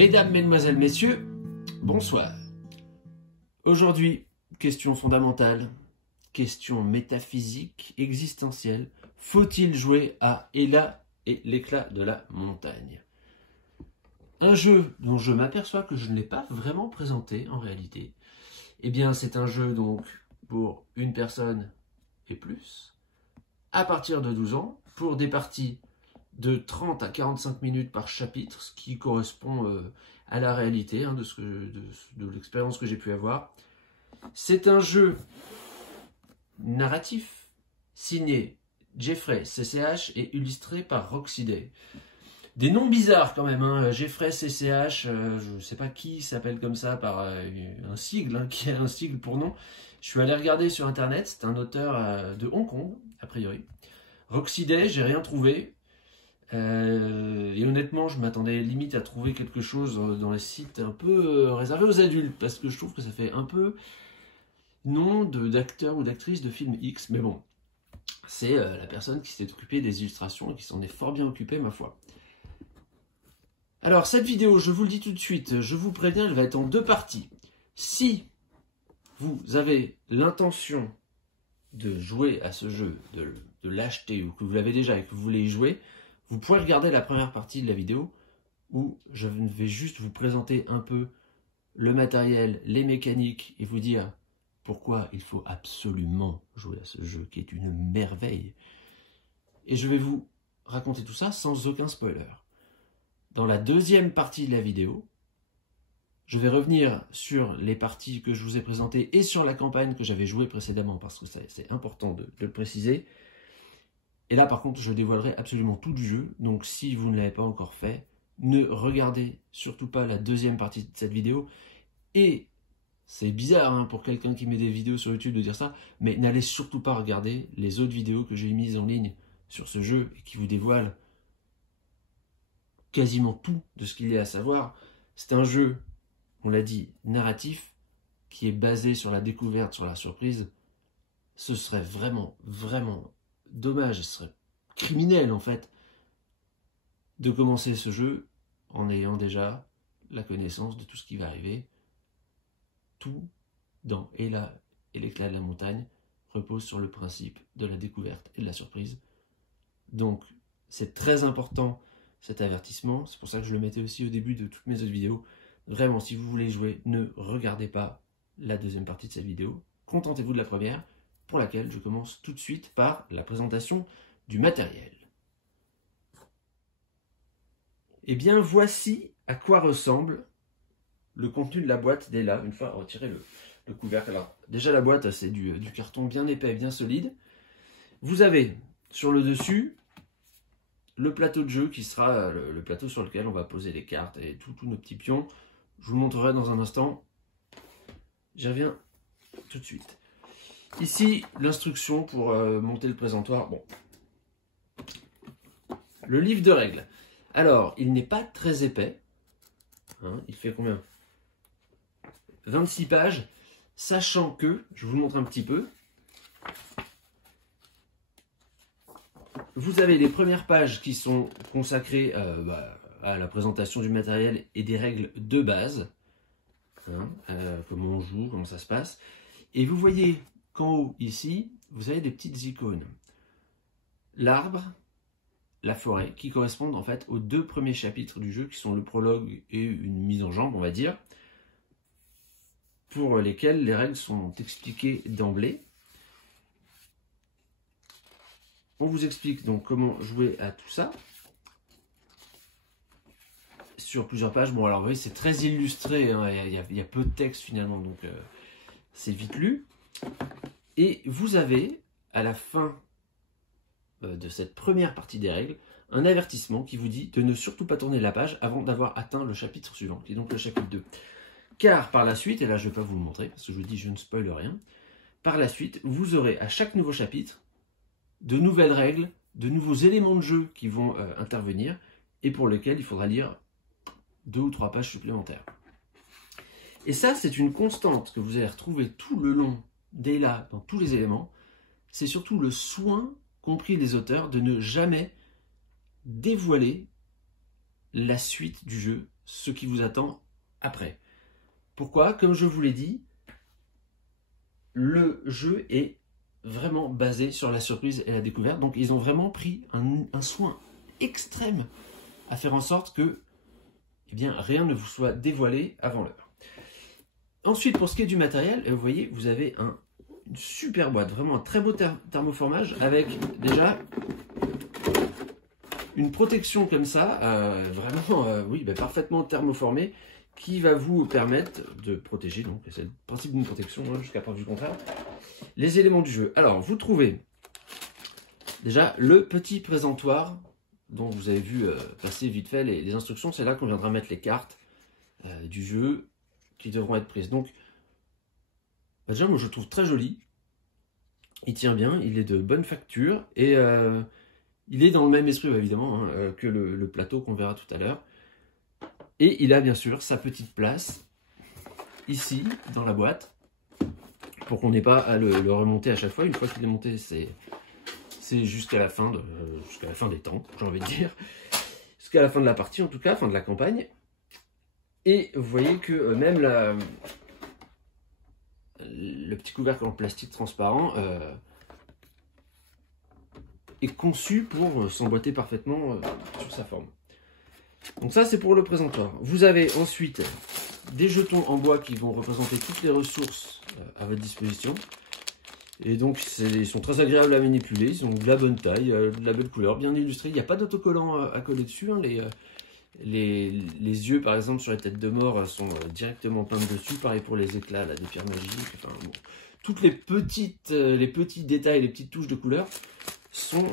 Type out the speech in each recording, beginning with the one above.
Mesdames, Mesdemoiselles, Messieurs, bonsoir. Aujourd'hui, question fondamentale, question métaphysique, existentielle. Faut-il jouer à Ella et l'éclat de la montagne? Un jeu dont je m'aperçois que je ne l'ai pas vraiment présenté en réalité. Eh bien, c'est un jeu donc pour une personne et plus, à partir de 12 ans, pour des parties de 30 à 45 minutes par chapitre, ce qui correspond à la réalité de l'expérience que j'ai pu avoir. C'est un jeu narratif signé Jeffrey CCH et illustré par Roxy Day. Des noms bizarres quand même, hein. Jeffrey CCH, je ne sais pas qui s'appelle comme ça par un sigle, hein, qui a un sigle pour nom. Je suis allé regarder sur internet, c'est un auteur de Hong Kong, a priori. Roxy Day, j'ai rien trouvé. Et honnêtement, je m'attendais limite à trouver quelque chose dans les sites un peu réservés aux adultes, parce que je trouve que ça fait un peu nom d'acteur ou d'actrice de film X, mais bon, c'est la personne qui s'est occupée des illustrations et qui s'en est fort bien occupée, ma foi. Alors, cette vidéo, je vous le dis tout de suite, je vous préviens, elle va être en deux parties. Si vous avez l'intention de jouer à ce jeu, de l'acheter, ou que vous l'avez déjà et que vous voulez y jouer, vous pourrez regarder la première partie de la vidéo où je vais juste vous présenter un peu le matériel, les mécaniques et vous dire pourquoi il faut absolument jouer à ce jeu qui est une merveille. Et je vais vous raconter tout ça sans aucun spoiler. Dans la deuxième partie de la vidéo, je vais revenir sur les parties que je vous ai présentées et sur la campagne que j'avais jouée précédemment parce que c'est important de le préciser. Et là, par contre, je dévoilerai absolument tout du jeu. Donc, si vous ne l'avez pas encore fait, ne regardez surtout pas la deuxième partie de cette vidéo. Et c'est bizarre hein, pour quelqu'un qui met des vidéos sur YouTube de dire ça, mais n'allez surtout pas regarder les autres vidéos que j'ai mises en ligne sur ce jeu et qui vous dévoilent quasiment tout de ce qu'il y a à savoir. C'est un jeu, on l'a dit, narratif, qui est basé sur la découverte, sur la surprise. Ce serait vraiment, vraiment dommage, ce serait criminel en fait de commencer ce jeu en ayant déjà la connaissance de tout ce qui va arriver. Tout dans Ella et l'éclat de la montagne repose sur le principe de la découverte et de la surprise. Donc c'est très important cet avertissement, c'est pour ça que je le mettais aussi au début de toutes mes autres vidéos. Vraiment, si vous voulez jouer, ne regardez pas la deuxième partie de cette vidéo, contentez-vous de la première, pour laquelle je commence tout de suite par la présentation du matériel. Et bien voici à quoi ressemble le contenu de la boîte d'Ella, une fois retiré le couvercle. Alors déjà la boîte c'est du carton bien épais, bien solide. Vous avez sur le dessus le plateau de jeu qui sera le plateau sur lequel on va poser les cartes et tous nos petits pions. Je vous le montrerai dans un instant. J'y reviens tout de suite. Ici, l'instruction pour monter le présentoir. Bon. Le livre de règles. Alors, il n'est pas très épais. Hein, il fait combien? 26 pages. Sachant que, je vous montre un petit peu, vous avez les premières pages qui sont consacrées à la présentation du matériel et des règles de base. Hein, comment on joue, comment ça se passe. Et vous voyez qu'en haut, ici, vous avez des petites icônes. L'arbre, la forêt, qui correspondent en fait aux deux premiers chapitres du jeu, qui sont le prologue et une mise en jambe, on va dire, pour lesquels les règles sont expliquées d'emblée. On vous explique donc comment jouer à tout ça sur plusieurs pages. Bon, alors vous voyez, c'est très illustré, hein, il y a peu de texte finalement, donc c'est vite lu. Et vous avez, à la fin de cette première partie des règles, un avertissement qui vous dit de ne surtout pas tourner la page avant d'avoir atteint le chapitre suivant, qui est donc le chapitre 2. Car par la suite, et là je ne vais pas vous le montrer, parce que je vous dis je ne spoile rien, par la suite, vous aurez à chaque nouveau chapitre de nouvelles règles, de nouveaux éléments de jeu qui vont intervenir, et pour lesquels il faudra lire 2 ou 3 pages supplémentaires. Et ça, c'est une constante que vous allez retrouver tout le long d'Ella dans tous les éléments. C'est surtout le soin, compris des auteurs, de ne jamais dévoiler la suite du jeu ce qui vous attend après. Pourquoi? Comme je vous l'ai dit, le jeu est vraiment basé sur la surprise et la découverte. Donc ils ont vraiment pris un soin extrême à faire en sorte que eh bien, rien ne vous soit dévoilé avant l'heure. Ensuite, pour ce qui est du matériel, vous voyez, vous avez une super boîte, vraiment un très beau thermoformage avec déjà une protection comme ça, vraiment oui, parfaitement thermoformée, qui va vous permettre de protéger, donc c'est le principe d'une protection, hein, jusqu'à preuve du contraire, les éléments du jeu. Alors, vous trouvez déjà le petit présentoir dont vous avez vu passer vite fait les instructions. C'est là qu'on viendra mettre les cartes du jeu qui devront être prises. Donc, déjà, moi je le trouve très joli. Il tient bien, il est de bonne facture et il est dans le même esprit, évidemment, hein, que le plateau qu'on verra tout à l'heure. Et il a bien sûr sa petite place ici, dans la boîte, pour qu'on n'ait pas à le remonter à chaque fois. Une fois qu'il est monté, c'est jusqu'à la fin des temps, j'ai envie de dire. Jusqu'à la fin de la partie, en tout cas, fin de la campagne. Et vous voyez que même le petit couvercle en plastique transparent est conçu pour s'emboîter parfaitement sur sa forme. Donc ça, c'est pour le présentoir. Vous avez ensuite des jetons en bois qui vont représenter toutes les ressources à votre disposition. Et donc, ils sont très agréables à manipuler, ils ont de la bonne taille, de la belle couleur, bien illustré. Il n'y a pas d'autocollant à coller dessus. Hein. Les yeux, par exemple, sur les têtes de mort sont directement peints dessus. Pareil pour les éclats là, des pierres magiques. Enfin, bon. Toutes les petits détails, les petites touches de couleur sont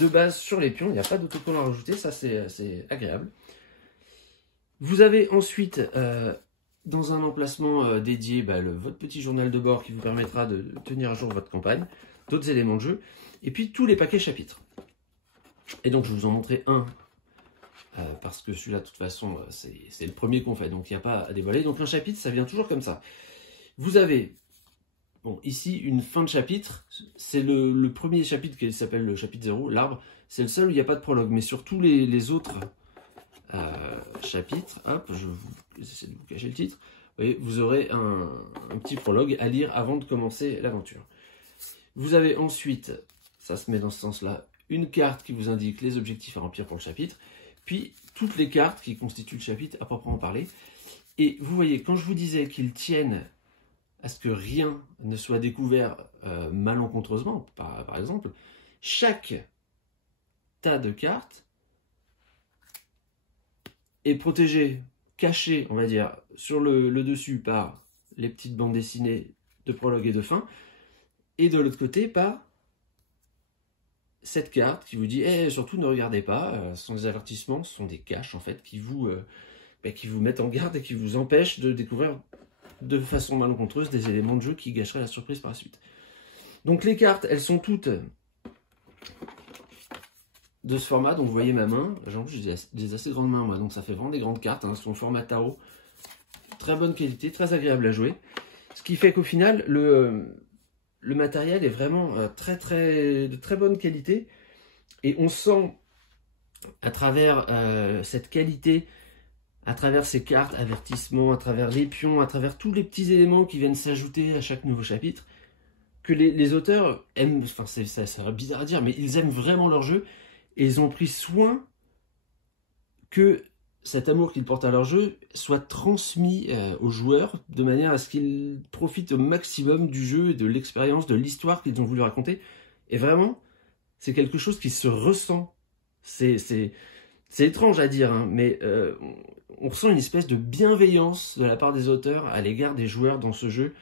de base sur les pions. Il n'y a pas d'autocollant à rajouter, ça c'est agréable. Vous avez ensuite, dans un emplacement dédié, votre petit journal de bord qui vous permettra de tenir à jour votre campagne, d'autres éléments de jeu, et puis tous les paquets chapitres. Et donc je vais vous en montrer un, parce que celui-là de toute façon c'est le premier qu'on fait, donc il n'y a pas à dévoiler. Donc un chapitre, ça vient toujours comme ça. Vous avez, bon, ici une fin de chapitre, c'est le premier chapitre qui s'appelle le chapitre 0, l'arbre, c'est le seul où il n'y a pas de prologue, mais sur tous les autres chapitre, hop, je vais essayer de vous cacher le titre, vous voyez, vous aurez un petit prologue à lire avant de commencer l'aventure. Vous avez ensuite, ça se met dans ce sens-là, une carte qui vous indique les objectifs à remplir pour le chapitre, puis toutes les cartes qui constituent le chapitre à proprement parler. Et vous voyez, quand je vous disais qu'ils tiennent à ce que rien ne soit découvert malencontreusement, par exemple, chaque tas de cartes est protégé, caché, on va dire, sur le dessus par les petites bandes dessinées de prologue et de fin, et de l'autre côté par cette carte qui vous dit surtout ne regardez pas, ce sont des avertissements, ce sont des caches en fait qui vous mettent en garde et qui vous empêchent de découvrir de façon malencontreuse des éléments de jeu qui gâcheraient la surprise par la suite. Donc les cartes, elles sont toutes de ce format, donc vous voyez ma main, j'ai des assez grandes mains moi, donc ça fait vraiment des grandes cartes, hein, sont format tarot, très bonne qualité, très agréable à jouer, ce qui fait qu'au final le matériel est vraiment de très bonne qualité, et on sent à travers cette qualité, à travers ces cartes, avertissements, à travers les pions, à travers tous les petits éléments qui viennent s'ajouter à chaque nouveau chapitre, que les auteurs aiment, enfin ça serait bizarre à dire, mais ils aiment vraiment leur jeu. Et ils ont pris soin que cet amour qu'ils portent à leur jeu soit transmis aux joueurs de manière à ce qu'ils profitent au maximum du jeu et de l'expérience, de l'histoire qu'ils ont voulu raconter. Et vraiment, c'est quelque chose qui se ressent. C'est étrange à dire, hein, mais on ressent une espèce de bienveillance de la part des auteurs à l'égard des joueurs dans ce jeu.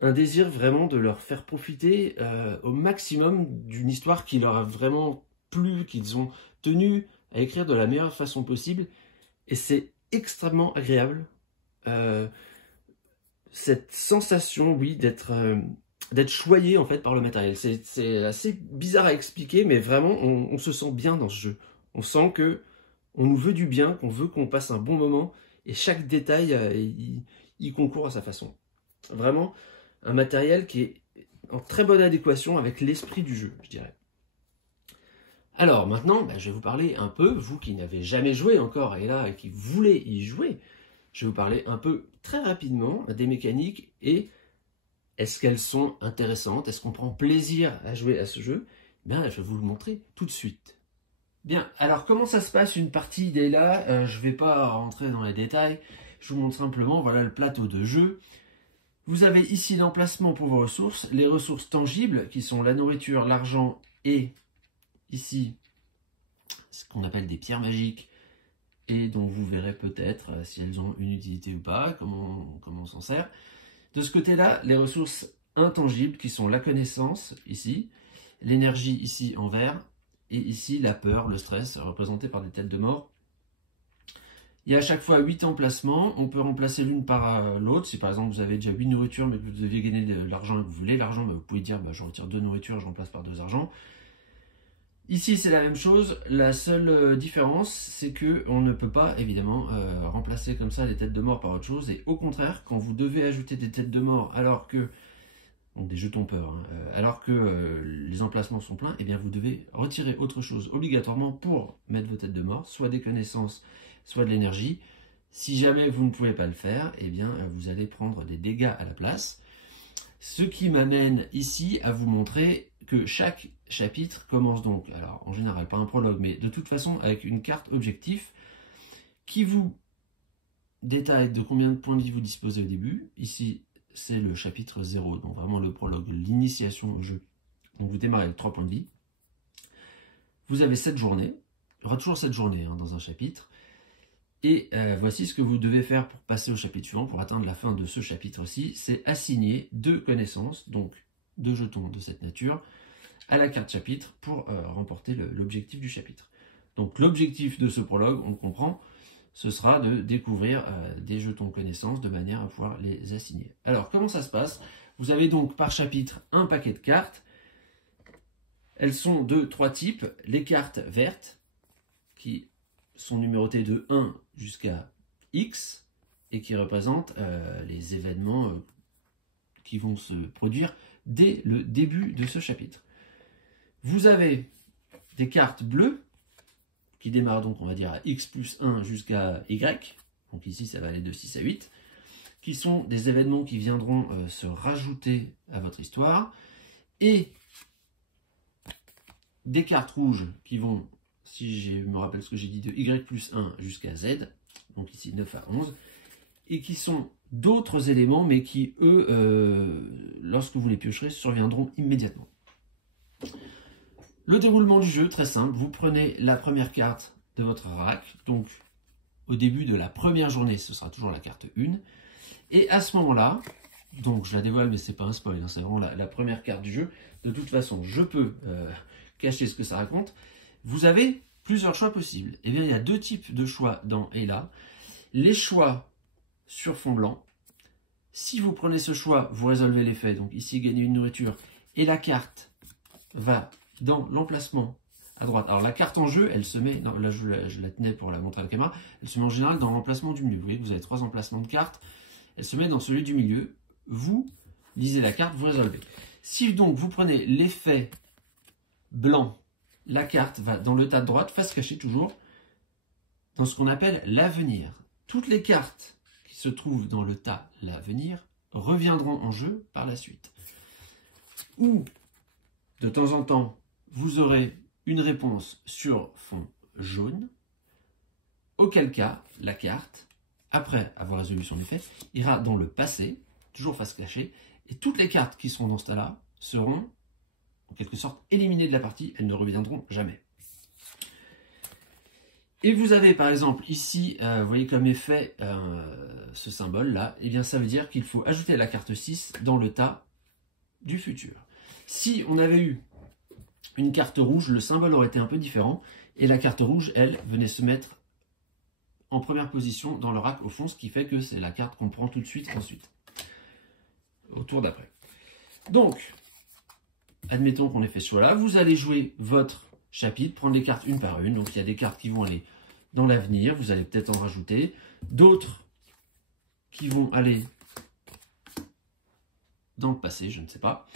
Un désir vraiment de leur faire profiter au maximum d'une histoire qui leur a vraiment plu, qu'ils ont tenu à écrire de la meilleure façon possible, et c'est extrêmement agréable cette sensation, oui, d'être choyé en fait par le matériel. C'est assez bizarre à expliquer, mais vraiment on se sent bien dans ce jeu. On sent que on nous veut du bien, qu'on veut qu'on passe un bon moment, et chaque détail y concourt à sa façon. Vraiment un matériel qui est en très bonne adéquation avec l'esprit du jeu, je dirais. Alors maintenant, je vais vous parler un peu, vous qui n'avez jamais joué encore et là et qui voulez y jouer, je vais vous parler un peu très rapidement des mécaniques et est-ce qu'elles sont intéressantes, est-ce qu'on prend plaisir à jouer à ce jeu? Je vais vous le montrer tout de suite. Bien, alors comment ça se passe une partie dès là? Je ne vais pas rentrer dans les détails, je vous montre simplement, voilà le plateau de jeu. Vous avez ici l'emplacement pour vos ressources, les ressources tangibles qui sont la nourriture, l'argent et ici ce qu'on appelle des pierres magiques et dont vous verrez peut-être si elles ont une utilité ou pas, comment on s'en sert. De ce côté-là, les ressources intangibles qui sont la connaissance ici, l'énergie ici en vert et ici la peur, le stress représenté par des têtes de mort. Il y a à chaque fois 8 emplacements, on peut remplacer l'une par l'autre. Si par exemple vous avez déjà 8 nourritures mais que vous deviez gagner de l'argent et que vous voulez l'argent, vous pouvez dire je retire 2 nourritures, je remplace par 2 argent. Ici c'est la même chose, la seule différence c'est que on ne peut pas évidemment remplacer comme ça les têtes de mort par autre chose et au contraire quand vous devez ajouter des têtes de mort alors que, donc des jetons peur, alors que les emplacements sont pleins, vous devez retirer autre chose obligatoirement pour mettre vos têtes de mort, soit des connaissances, soit de l'énergie. Si jamais vous ne pouvez pas le faire, vous allez prendre des dégâts à la place. Ce qui m'amène ici à vous montrer que chaque chapitre commence donc, alors en général pas un prologue, mais de toute façon avec une carte objectif qui vous détaille de combien de points de vie vous disposez au début. Ici c'est le chapitre 0, donc vraiment le prologue, l'initiation au jeu. Donc vous démarrez avec 3 points de vie. Vous avez 7 journées, il y aura toujours 7 journées dans un chapitre. Et voici ce que vous devez faire pour passer au chapitre suivant, pour atteindre la fin de ce chapitre-ci, c'est assigner 2 connaissances, donc 2 jetons de cette nature, à la carte chapitre pour remporter l'objectif du chapitre. Donc l'objectif de ce prologue, on le comprend, ce sera de découvrir des jetons connaissances de manière à pouvoir les assigner. Alors comment ça se passe? Vous avez donc par chapitre un paquet de cartes. Elles sont de 3 types. Les cartes vertes, qui sont numérotées de 1 jusqu'à X, et qui représentent les événements qui vont se produire dès le début de ce chapitre. Vous avez des cartes bleues, qui démarrent donc on va dire à X plus 1 jusqu'à Y, donc ici ça va aller de 6 à 8, qui sont des événements qui viendront se rajouter à votre histoire, et des cartes rouges qui vont, si je me rappelle ce que j'ai dit, de Y plus 1 jusqu'à Z, donc ici 9 à 11, et qui sont d'autres éléments, mais qui, eux, lorsque vous les piocherez, surviendront immédiatement. Le déroulement du jeu, très simple, vous prenez la première carte de votre rack, donc au début de la première journée, ce sera toujours la carte 1, et à ce moment-là, donc je la dévoile, mais c'est pas un spoil, c'est vraiment la première carte du jeu, de toute façon, je peux cacher ce que ça raconte, vous avez plusieurs choix possibles. Il y a 2 types de choix dans et là. Les choix sur fond blanc. Si vous prenez ce choix, vous résolvez l'effet. Donc ici, gagner une nourriture. Et la carte va dans l'emplacement à droite. Alors la carte en jeu, elle se met, non, là je la tenais pour la montrer à la caméra, elle se met en général dans l'emplacement du milieu. Vous voyez que vous avez 3 emplacements de cartes. Elle se met dans celui du milieu. Vous lisez la carte, vous résolvez. Si donc vous prenez l'effet blanc, la carte va dans le tas de droite, face cachée toujours, dans ce qu'on appelle l'avenir. Toutes les cartes qui se trouvent dans le tas l'avenir reviendront en jeu par la suite. Ou, de temps en temps, vous aurez une réponse sur fond jaune, auquel cas, la carte, après avoir résolu son effet, ira dans le passé, toujours face cachée, et toutes les cartes qui sont dans ce tas-là seront en quelque sorte éliminées de la partie, elles ne reviendront jamais. Et vous avez par exemple ici, vous voyez comme effet ce symbole là, et bien ça veut dire qu'il faut ajouter la carte 6 dans le tas du futur. Si on avait eu une carte rouge, le symbole aurait été un peu différent, et la carte rouge, elle, venait se mettre en première position dans le rack au fond, ce qui fait que c'est la carte qu'on prend tout de suite ensuite, au tour d'après. Donc, admettons qu'on ait fait ce choix-là, vous allez jouer votre chapitre, prendre les cartes une par une. Donc il y a des cartes qui vont aller dans l'avenir, vous allez peut-être en rajouter. D'autres qui vont aller dans le passé, je ne sais pas.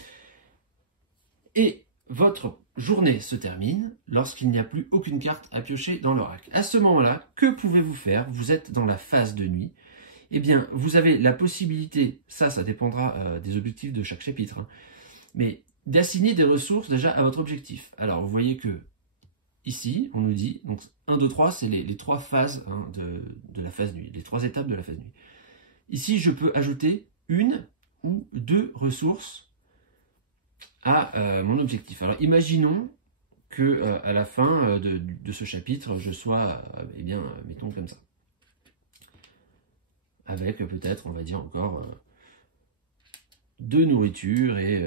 Et votre journée se termine lorsqu'il n'y a plus aucune carte à piocher dans le rack. À ce moment-là, que pouvez-vous faire? Vous êtes dans la phase de nuit. Eh bien, vous avez la possibilité, ça dépendra des objectifs de chaque chapitre, hein, mais d'assigner des ressources déjà à votre objectif. Alors, vous voyez que ici, on nous dit, donc 1, 2, 3, c'est les 3 phases hein, de la phase nuit, les 3 étapes de la phase nuit. Ici, je peux ajouter 1 ou 2 ressources à mon objectif. Alors, imaginons que à la fin de ce chapitre, je sois, eh bien, mettons comme ça. Avec peut-être, on va dire encore 2 nourritures et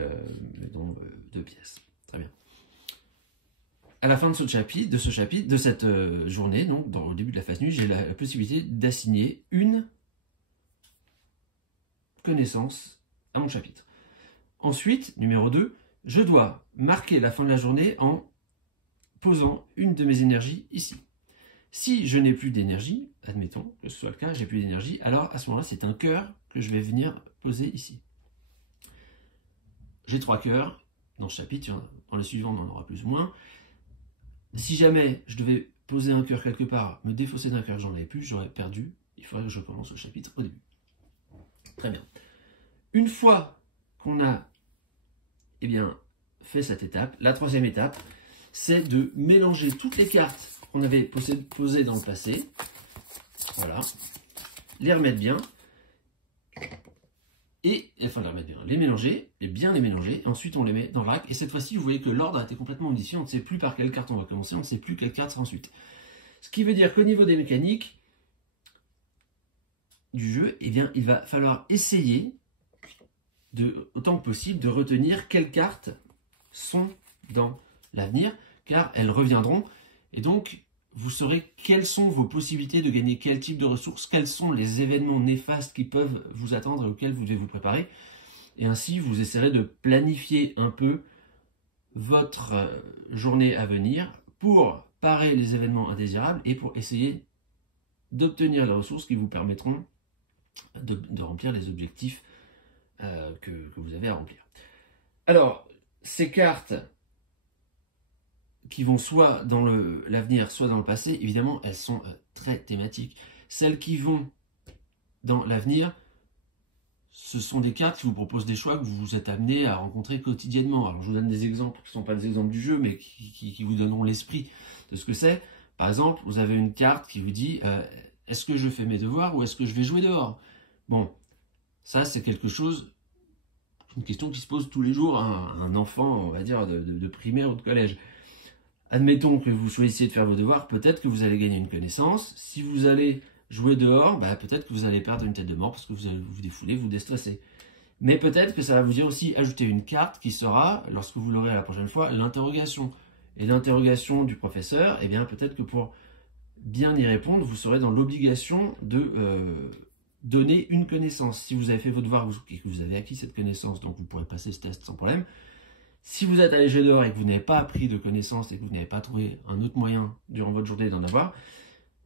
mettons 2 pièces. Très bien. À la fin de ce chapitre, de cette journée, donc au début de la phase nuit, j'ai la possibilité d'assigner une connaissance à mon chapitre. Ensuite, numéro 2, je dois marquer la fin de la journée en posant une de mes énergies ici. Si je n'ai plus d'énergie, admettons que ce soit le cas, j'ai plus d'énergie, alors à ce moment-là, c'est un cœur que je vais venir poser ici. J'ai 3 cœurs dans ce chapitre, dans le suivant, on en aura plus ou moins. Si jamais je devais poser un cœur quelque part, me défausser d'un cœur, j'en avais plus, j'aurais perdu. Il faudrait que je commence le chapitre au début. Très bien. Une fois qu'on a eh bien, fait cette étape, la 3e étape, c'est de mélanger toutes les cartes qu'on avait posées dans le passé. Voilà. Les remettre bien. Enfin, les remettre bien. Les mélanger, et bien les mélanger. Et ensuite, on les met dans le rack. Et cette fois-ci, vous voyez que l'ordre a été complètement modifié. On ne sait plus par quelle carte on va commencer. On ne sait plus quelle carte sera ensuite. Ce qui veut dire qu'au niveau des mécaniques du jeu, eh bien, il va falloir essayer, autant que possible, de retenir quelles cartes sont dans l'avenir, car elles reviendront. Et donc, vous saurez quelles sont vos possibilités de gagner quel type de ressources, quels sont les événements néfastes qui peuvent vous attendre et auxquels vous devez vous préparer. Et ainsi, vous essaierez de planifier un peu votre journée à venir pour parer les événements indésirables et pour essayer d'obtenir les ressources qui vous permettront de remplir les objectifs que vous avez à remplir. Alors, ces cartes qui vont soit dans l'avenir, soit dans le passé, évidemment, elles sont très thématiques. Celles qui vont dans l'avenir, ce sont des cartes qui vous proposent des choix que vous êtes amenés à rencontrer quotidiennement. Alors, je vous donne des exemples qui ne sont pas des exemples du jeu, mais qui vous donneront l'esprit de ce que c'est. Par exemple, vous avez une carte qui vous dit est-ce que je fais mes devoirs ou est-ce que je vais jouer dehors? Bon, ça, c'est quelque chose, une question qui se pose tous les jours à un enfant, on va dire, de primaire ou de collège. Admettons que vous choisissiez de faire vos devoirs, peut-être que vous allez gagner une connaissance. Si vous allez jouer dehors, peut-être que vous allez perdre une tête de mort parce que vous allez vous défouler, vous déstresser. Mais peut-être que ça va vous dire aussi ajouter une carte qui sera, lorsque vous l'aurez la prochaine fois, l'interrogation. Et l'interrogation du professeur, eh bien peut-être que pour bien y répondre, vous serez dans l'obligation de donner une connaissance. Si vous avez fait vos devoirs et que vous avez acquis cette connaissance, donc vous pourrez passer ce test sans problème. Si vous êtes allé jouer dehors et que vous n'avez pas appris de connaissances et que vous n'avez pas trouvé un autre moyen durant votre journée d'en avoir,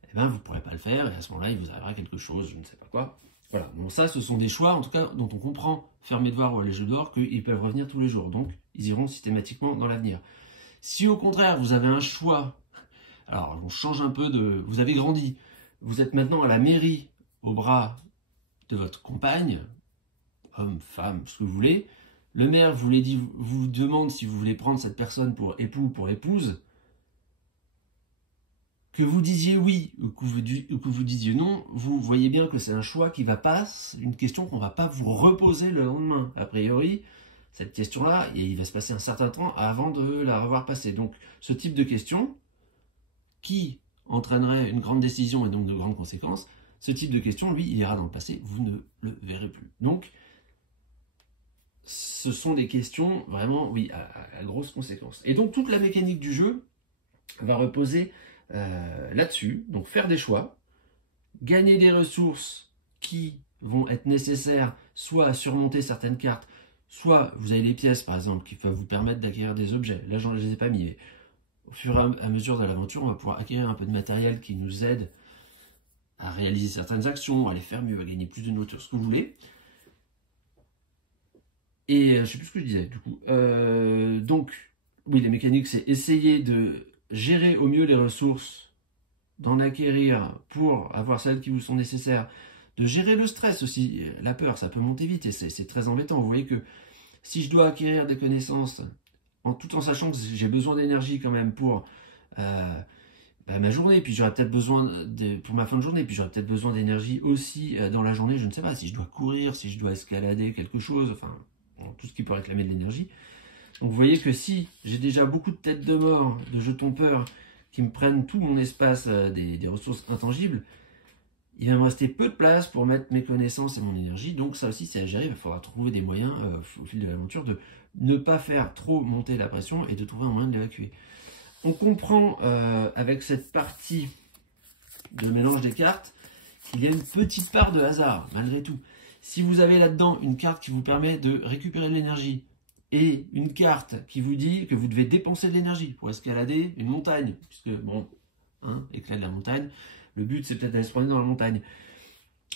eh bien vous ne pourrez pas le faire et à ce moment-là, il vous arrivera quelque chose, je ne sais pas quoi. Voilà, bon ça, ce sont des choix, en tout cas, dont on comprend faire mes devoirs ou aller jouer dehors, qu'ils peuvent revenir tous les jours. Donc, ils iront systématiquement dans l'avenir. Si au contraire, vous avez un choix, alors on change un peu de... Vous avez grandi, vous êtes maintenant à la mairie, au bras de votre compagne, homme, femme, ce que vous voulez. Le maire vous demande si vous voulez prendre cette personne pour époux ou pour épouse. Que vous disiez oui ou que vous disiez non, vous voyez bien que c'est un choix qui va pas, une question qu'on va pas vous reposer le lendemain. A priori, cette question-là, il va se passer un certain temps avant de la revoir passer. Donc, ce type de question, qui entraînerait une grande décision et donc de grandes conséquences, ce type de question, lui, il ira dans le passé, vous ne le verrez plus. Donc, ce sont des questions vraiment, oui, à grosses conséquences. Et donc, toute la mécanique du jeu va reposer là-dessus. Donc, faire des choix, gagner des ressources qui vont être nécessaires, soit à surmonter certaines cartes, soit vous avez les pièces, par exemple, qui peuvent vous permettre d'acquérir des objets. Là, je ne les ai pas mis, mais au fur et à mesure de l'aventure, on va pouvoir acquérir un peu de matériel qui nous aide à réaliser certaines actions, à les faire mieux, à gagner plus de nourriture, ce que vous voulez. Et je ne sais plus ce que je disais, du coup. Donc, oui, les mécaniques, c'est essayer de gérer au mieux les ressources, d'en acquérir pour avoir celles qui vous sont nécessaires, de gérer le stress aussi, la peur, ça peut monter vite et c'est très embêtant. Vous voyez que si je dois acquérir des connaissances, tout en sachant que j'ai besoin d'énergie quand même pour ma journée, puis j'aurai peut-être besoin pour ma fin de journée, puis j'aurai peut-être besoin d'énergie aussi dans la journée, je ne sais pas, si je dois courir, si je dois escalader quelque chose, enfin, tout ce qui peut réclamer de l'énergie. Donc vous voyez que si j'ai déjà beaucoup de têtes de mort, de jetons peur, qui me prennent tout mon espace des ressources intangibles, il va me rester peu de place pour mettre mes connaissances et mon énergie. Donc ça aussi, si à gérer, il faudra trouver des moyens au fil de l'aventure de ne pas faire trop monter la pression et de trouver un moyen de l'évacuer. On comprend avec cette partie de mélange des cartes qu'il y a une petite part de hasard, malgré tout. Si vous avez là-dedans une carte qui vous permet de récupérer de l'énergie et une carte qui vous dit que vous devez dépenser de l'énergie pour escalader une montagne, puisque, bon, éclat de la montagne, le but c'est peut-être d'aller se promener dans la montagne,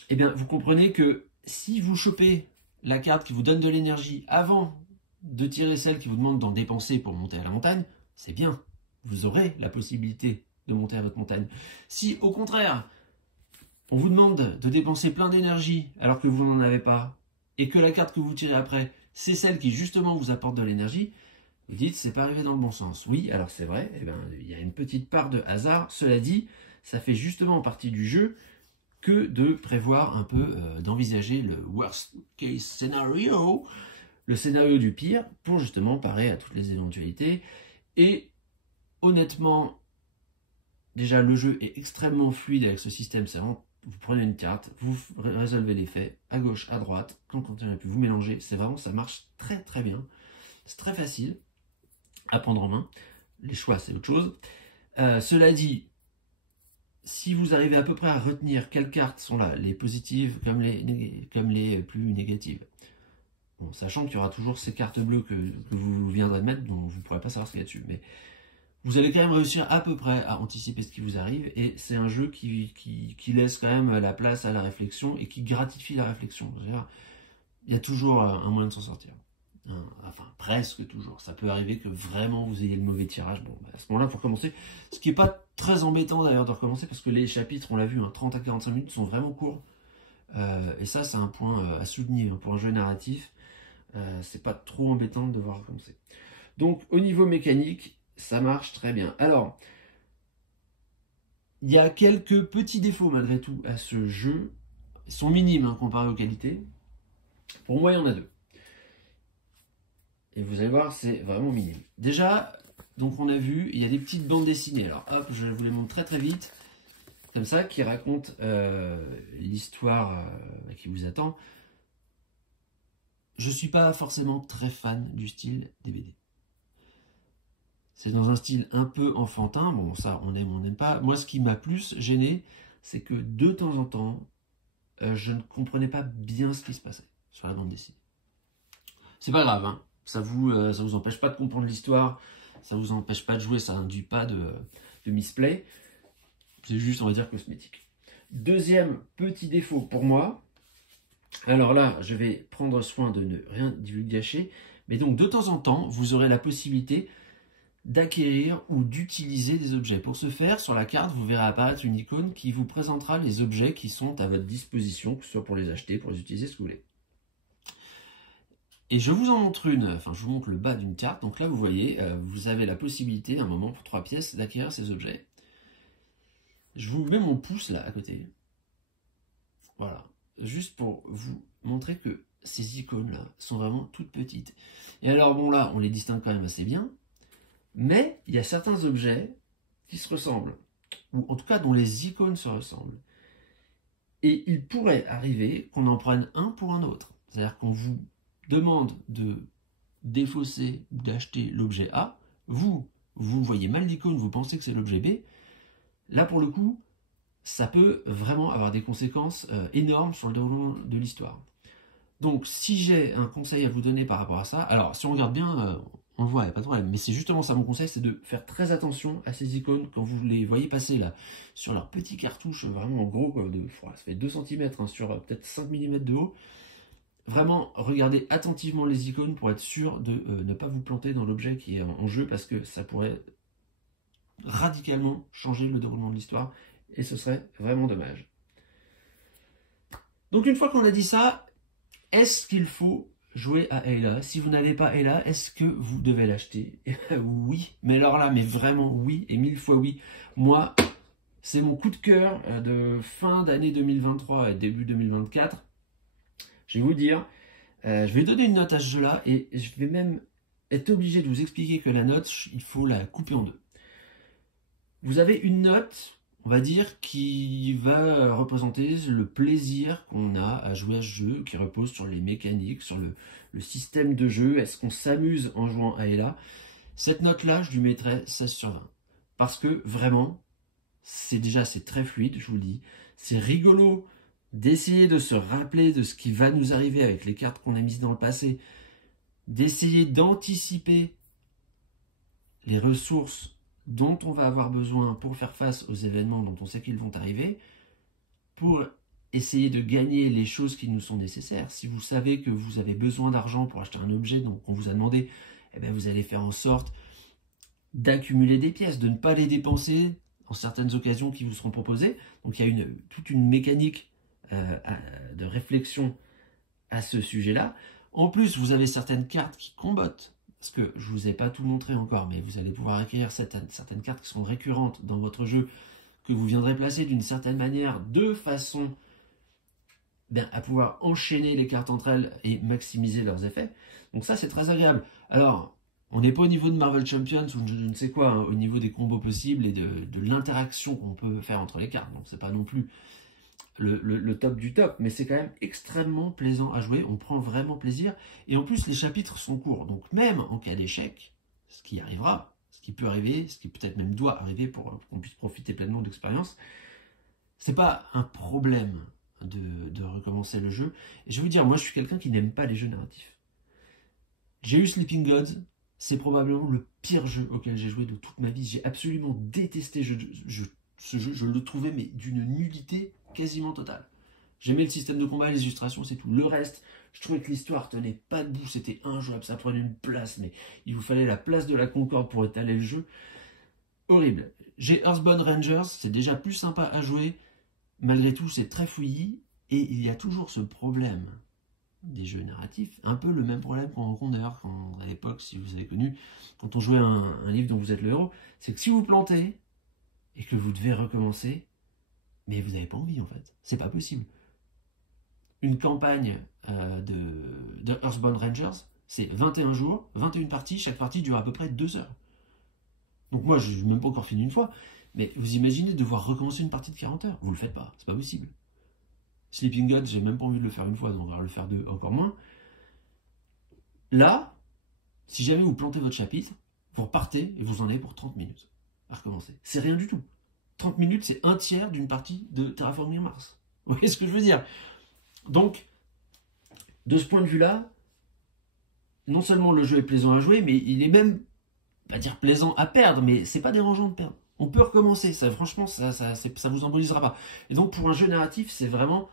eh bien vous comprenez que si vous chopez la carte qui vous donne de l'énergie avant de tirer celle qui vous demande d'en dépenser pour monter à la montagne, c'est bien. Vous aurez la possibilité de monter à votre montagne. Si, au contraire, on vous demande de dépenser plein d'énergie alors que vous n'en avez pas, et que la carte que vous tirez après, c'est celle qui justement vous apporte de l'énergie, vous dites, c'est pas arrivé dans le bon sens. Oui, alors c'est vrai, il y a une petite part de hasard. Cela dit, ça fait justement partie du jeu que de prévoir un peu, d'envisager le worst case scenario, le scénario du pire, pour justement parer à toutes les éventualités. Et honnêtement, déjà le jeu est extrêmement fluide avec ce système. C'est vraiment, vous prenez une carte, vous résolvez les faits à gauche, à droite, quand il n'y en a plus, vous mélangez. C'est vraiment, ça marche très très bien. C'est très facile à prendre en main. Les choix, c'est autre chose. Cela dit, si vous arrivez à peu près à retenir quelles cartes sont là, les positives comme les plus négatives, bon, sachant qu'il y aura toujours ces cartes bleues que vous viendrez de mettre, dont vous ne pourrez pas savoir ce qu'il y a dessus, mais vous allez quand même réussir à peu près à anticiper ce qui vous arrive, et c'est un jeu qui laisse quand même la place à la réflexion et qui gratifie la réflexion. C'est-à-dire, il y a toujours un moyen de s'en sortir. Enfin, presque toujours. Ça peut arriver que vraiment vous ayez le mauvais tirage. Bon, à ce moment-là, il faut recommencer. Ce qui n'est pas très embêtant d'ailleurs de recommencer, parce que les chapitres, on l'a vu, 30 à 45 minutes sont vraiment courts. Et ça, c'est un point à souligner. Pour un jeu narratif, c'est pas trop embêtant de devoir recommencer. Donc, au niveau mécanique, ça marche très bien. Alors, il y a quelques petits défauts malgré tout à ce jeu. Ils sont minimes comparés aux qualités. Pour moi, il y en a deux. Et vous allez voir, c'est vraiment minime. Déjà, donc on a vu, il y a des petites bandes dessinées. Alors hop, je vous les montre très très vite. Comme ça, qui racontent l'histoire qui vous attend. Je ne suis pas forcément très fan du style des BD. C'est dans un style un peu enfantin. Bon, ça, on aime, on n'aime pas. Moi, ce qui m'a plus gêné, c'est que de temps en temps, je ne comprenais pas bien ce qui se passait sur la bande dessinée. C'est pas grave, hein. Ça vous empêche pas de comprendre l'histoire, ça vous empêche pas de jouer, ça induit pas de misplay. C'est juste, on va dire, cosmétique. Deuxième petit défaut pour moi. Alors là, je vais prendre soin de ne rien divulgacher. Mais donc, de temps en temps, vous aurez la possibilité d'acquérir ou d'utiliser des objets. Pour ce faire, sur la carte, vous verrez apparaître une icône qui vous présentera les objets qui sont à votre disposition, que ce soit pour les acheter, pour les utiliser, ce que vous voulez. Et je vous en montre une, enfin je vous montre le bas d'une carte. Donc là, vous voyez, vous avez la possibilité, à un moment, pour 3 pièces, d'acquérir ces objets. Je vous mets mon pouce là, à côté. Voilà. Juste pour vous montrer que ces icônes-là sont vraiment toutes petites. Et alors, bon là, on les distingue quand même assez bien. Mais il y a certains objets qui se ressemblent. Ou en tout cas, dont les icônes se ressemblent. Et il pourrait arriver qu'on en prenne un pour un autre. C'est-à-dire qu'on vous demande de défausser ou d'acheter l'objet A, vous voyez mal l'icône, vous pensez que c'est l'objet B, là pour le coup, ça peut vraiment avoir des conséquences énormes sur le déroulement de l'histoire. Donc si j'ai un conseil à vous donner par rapport à ça, alors si on regarde bien, on le voit, il n'y a pas de problème, mais c'est justement ça mon conseil, c'est de faire très attention à ces icônes quand vous les voyez passer là, sur leur petit cartouche, vraiment en gros, ça fait 2 cm sur peut-être 5 mm de haut. vraiment, regardez attentivement les icônes pour être sûr de ne pas vous planter dans l'objet qui est en jeu, parce que ça pourrait radicalement changer le déroulement de l'histoire, et ce serait vraiment dommage. Donc une fois qu'on a dit ça, est-ce qu'il faut jouer à Ayla? Si vous n'avez pas Ayla, est-ce que vous devez l'acheter? Oui, mais alors là, mais vraiment oui, et 1000 fois oui. Moi, c'est mon coup de cœur de fin d'année 2023 et début 2024. Je vais vous dire, je vais donner une note à ce jeu-là, et je vais même être obligé de vous expliquer que la note, il faut la couper en deux. Vous avez une note, on va dire, qui va représenter le plaisir qu'on a à jouer à ce jeu, qui repose sur les mécaniques, sur le système de jeu. Est-ce qu'on s'amuse en jouant à Ayla? Cette note-là, je lui mettrais 16 sur 20. Parce que vraiment, c'est très fluide, je vous le dis. C'est rigolo d'essayer de se rappeler de ce qui va nous arriver avec les cartes qu'on a mises dans le passé, d'essayer d'anticiper les ressources dont on va avoir besoin pour faire face aux événements dont on sait qu'ils vont arriver, pour essayer de gagner les choses qui nous sont nécessaires. Si vous savez que vous avez besoin d'argent pour acheter un objet dont on vous a demandé, eh bien vous allez faire en sorte d'accumuler des pièces, de ne pas les dépenser en certaines occasions qui vous seront proposées. Donc il y a toute une mécanique de réflexion à ce sujet-là. En plus, vous avez certaines cartes qui combattent, parce que je ne vous ai pas tout montré encore, mais vous allez pouvoir acquérir certaines cartes qui sont récurrentes dans votre jeu, que vous viendrez placer d'une certaine manière, de façon à pouvoir enchaîner les cartes entre elles et maximiser leurs effets. Donc ça, c'est très agréable. Alors, on n'est pas au niveau de Marvel Champions ou je ne sais quoi, hein, au niveau des combos possibles et de l'interaction qu'on peut faire entre les cartes. Donc c'est pas non plus le top du top, mais c'est quand même extrêmement plaisant à jouer, on prend vraiment plaisir, et en plus les chapitres sont courts, donc même en cas d'échec, ce qui arrivera, ce qui peut arriver, ce qui peut-être même doit arriver pour qu'on puisse profiter pleinement de l'expérience, c'est pas un problème de recommencer le jeu. Et je vais vous dire, moi je suis quelqu'un qui n'aime pas les jeux narratifs. J'ai eu Sleeping Gods, c'est probablement le pire jeu auquel j'ai joué de toute ma vie, j'ai absolument détesté ce jeu, je le trouvais mais d'une nullité quasiment totale. J'aimais le système de combat, les illustrations, c'est tout. Le reste, je trouvais que l'histoire tenait pas debout, c'était injouable, ça prenait une place, mais il vous fallait la place de la Concorde pour étaler le jeu. Horrible. J'ai Earthbound Rangers, c'est déjà plus sympa à jouer, malgré tout c'est très fouillis, et il y a toujours ce problème des jeux narratifs, un peu le même problème qu'on rencontre d'ailleurs à l'époque, si vous avez connu, quand on jouait un livre dont vous êtes le héros, c'est que si vous plantez, et que vous devez recommencer, mais vous n'avez pas envie en fait, c'est pas possible. Une campagne de Earthbound Rangers, c'est 21 jours, 21 parties, chaque partie dure à peu près 2 heures. Donc moi, je n'ai même pas encore fini une fois, mais vous imaginez devoir recommencer une partie de 40 heures, vous le faites pas, c'est pas possible. Sleeping God, j'ai même pas envie de le faire une fois, donc on va le faire deux, encore moins. Là, si jamais vous plantez votre chapitre, vous repartez et vous en avez pour 30 minutes à recommencer. C'est rien du tout. 30 minutes, c'est un tiers d'une partie de Terraforming Mars. Vous voyez ce que je veux dire? Donc, de ce point de vue-là, non seulement le jeu est plaisant à jouer, mais il est même, pas dire plaisant à perdre, mais c'est pas dérangeant de perdre. On peut recommencer, ça, franchement, ça vous embolisera pas. Et donc, pour un jeu narratif, c'est vraiment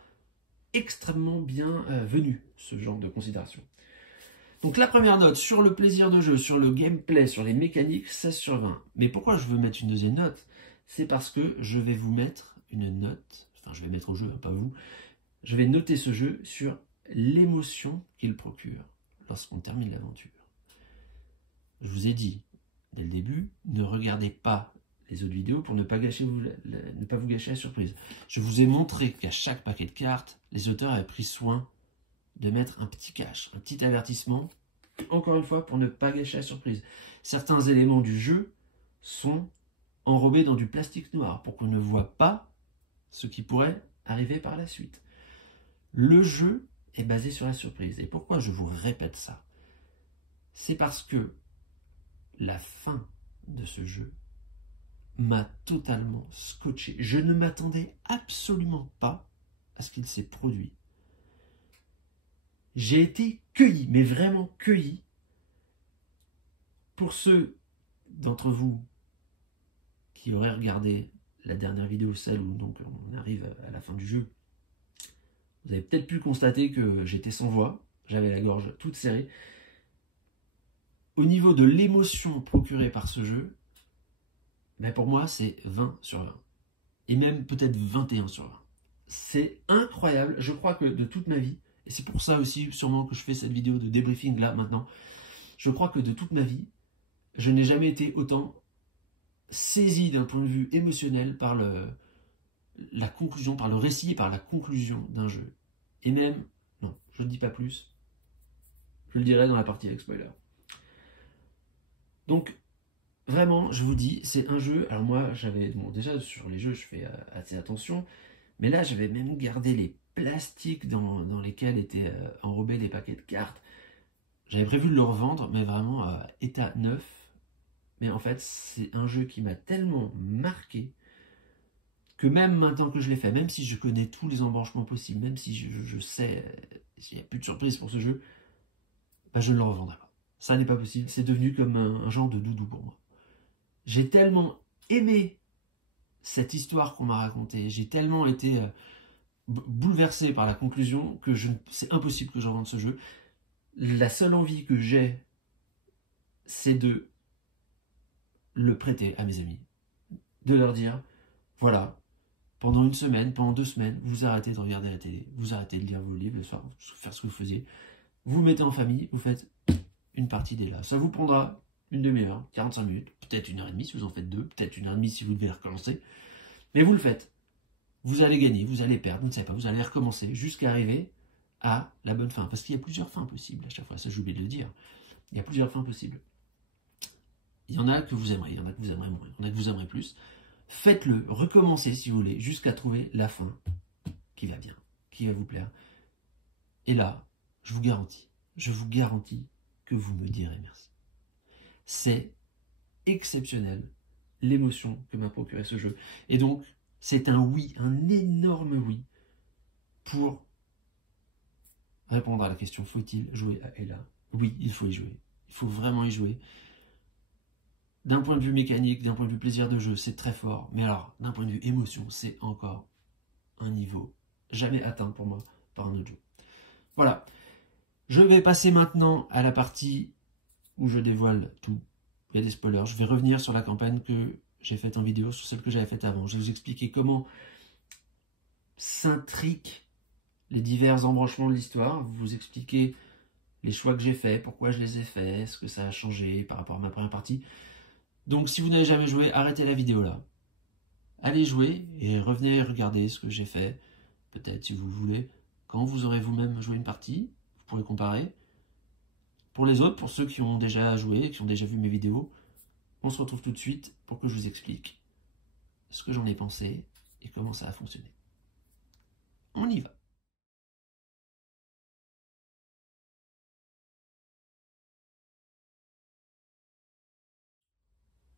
extrêmement bien venu, ce genre de considération. Donc la première note, sur le plaisir de jeu, sur le gameplay, sur les mécaniques, 16 sur 20. Mais pourquoi je veux mettre une deuxième note? C'est parce que je vais vous mettre une note, enfin je vais mettre au jeu, pas vous, je vais noter ce jeu sur l'émotion qu'il procure lorsqu'on termine l'aventure. Je vous ai dit, dès le début, ne regardez pas les autres vidéos pour ne pas vous gâcher la surprise. Je vous ai montré qu'à chaque paquet de cartes, les auteurs avaient pris soin de mettre un petit cache, un petit avertissement, encore une fois, pour ne pas gâcher la surprise. Certains éléments du jeu sont enrobés dans du plastique noir, pour qu'on ne voit pas ce qui pourrait arriver par la suite. Le jeu est basé sur la surprise. Et pourquoi je vous répète ça? C'est parce que la fin de ce jeu m'a totalement scotché. Je ne m'attendais absolument pas à ce qu'il s'est produit. J'ai été cueilli, mais vraiment cueilli. Pour ceux d'entre vous qui auraient regardé la dernière vidéo, celle où donc on arrive à la fin du jeu, vous avez peut-être pu constater que j'étais sans voix. j'avais la gorge toute serrée. Au niveau de l'émotion procurée par ce jeu, ben pour moi, c'est 20 sur 20. Et même peut-être 21 sur 20. C'est incroyable. Je crois que de toute ma vie, et c'est pour ça aussi sûrement que je fais cette vidéo de débriefing là maintenant, je crois que de toute ma vie, je n'ai jamais été autant saisi d'un point de vue émotionnel par la conclusion, par le récit et par la conclusion d'un jeu. Et même, non, je ne dis pas plus, je le dirai dans la partie avec spoiler. Donc, vraiment, je vous dis, c'est un jeu, alors moi, j'avais, bon, déjà, sur les jeux, je fais assez attention, mais là, j'avais même gardé les plastiques dans lesquels étaient enrobés les paquets de cartes. J'avais prévu de le revendre, mais vraiment état neuf. Mais en fait, c'est un jeu qui m'a tellement marqué que même maintenant que je l'ai fait, même si je connais tous les embranchements possibles, même si je sais s'il n'y a plus de surprise pour ce jeu, bah je ne le revendrai pas. Ça n'est pas possible, c'est devenu comme un genre de doudou pour moi. J'ai tellement aimé cette histoire qu'on m'a racontée, j'ai tellement été bouleversé par la conclusion que c'est impossible que je revende ce jeu. La seule envie que j'ai, c'est de le prêter à mes amis. De leur dire, voilà, pendant une semaine, pendant 2 semaines, vous arrêtez de regarder la télé, vous arrêtez de lire vos livres le soir, faire ce que vous faisiez. Vous mettez en famille, vous faites une partie des là. Ça vous prendra une demi-heure, 45 minutes, peut-être 1h30 si vous en faites 2, peut-être 1h30 si vous devez recommencer. Mais vous le faites. Vous allez gagner, vous allez perdre, vous ne savez pas, vous allez recommencer jusqu'à arriver à la bonne fin. Parce qu'il y a plusieurs fins possibles à chaque fois, ça j'ai oublié de le dire. Il y a plusieurs fins possibles. Il y en a que vous aimerez, il y en a que vous aimerez moins, il y en a que vous aimerez plus. Faites-le, recommencez si vous voulez, jusqu'à trouver la fin qui va bien, qui va vous plaire. Et là, je vous garantis que vous me direz merci. C'est exceptionnel l'émotion que m'a procuré ce jeu. Et donc, c'est un oui, un énorme oui, pour répondre à la question, faut-il jouer à Ella? Oui, il faut y jouer. Il faut vraiment y jouer. D'un point de vue mécanique, d'un point de vue plaisir de jeu, c'est très fort. Mais alors, d'un point de vue émotion, c'est encore un niveau jamais atteint pour moi par un autre jeu. Voilà. Je vais passer maintenant à la partie où je dévoile tout. Il y a des spoilers. Je vais revenir sur la campagne que j'ai faite en vidéo, sur celle que j'avais faite avant. Je vais vous expliquer comment s'intriquent les divers embranchements de l'histoire. Vous expliquer les choix que j'ai faits, pourquoi je les ai faits, ce que ça a changé par rapport à ma première partie. Donc si vous n'avez jamais joué, arrêtez la vidéo là. Allez jouer et revenez regarder ce que j'ai fait. Peut-être si vous voulez. Quand vous aurez vous-même joué une partie, vous pourrez comparer. Pour les autres, pour ceux qui ont déjà joué, qui ont déjà vu mes vidéos, on se retrouve tout de suite pour que je vous explique ce que j'en ai pensé et comment ça a fonctionné. On y va.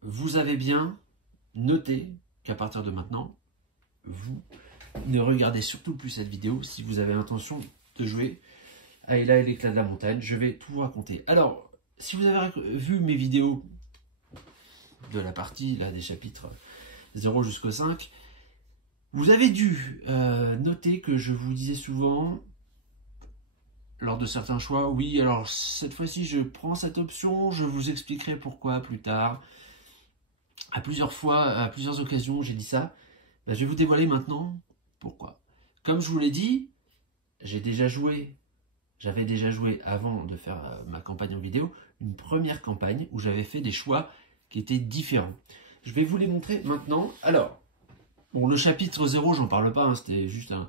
Vous avez bien noté qu'à partir de maintenant, vous ne regardez surtout plus cette vidéo si vous avez l'intention de jouer à Ella et l'éclat de la montagne. Je vais tout vous raconter. Alors, si vous avez vu mes vidéos de la partie là, des chapitres 0 jusqu'au 5, vous avez dû noter que je vous disais souvent, lors de certains choix, oui, alors cette fois-ci je prends cette option, je vous expliquerai pourquoi plus tard. À plusieurs fois, à plusieurs occasions, j'ai dit ça. Ben, je vais vous dévoiler maintenant pourquoi. Comme je vous l'ai dit, j'avais déjà joué avant de faire ma campagne en vidéo, une première campagne où j'avais fait des choix qui étaient différents. Je vais vous les montrer maintenant. Alors, bon, le chapitre 0, j'en parle pas, hein, c'était juste un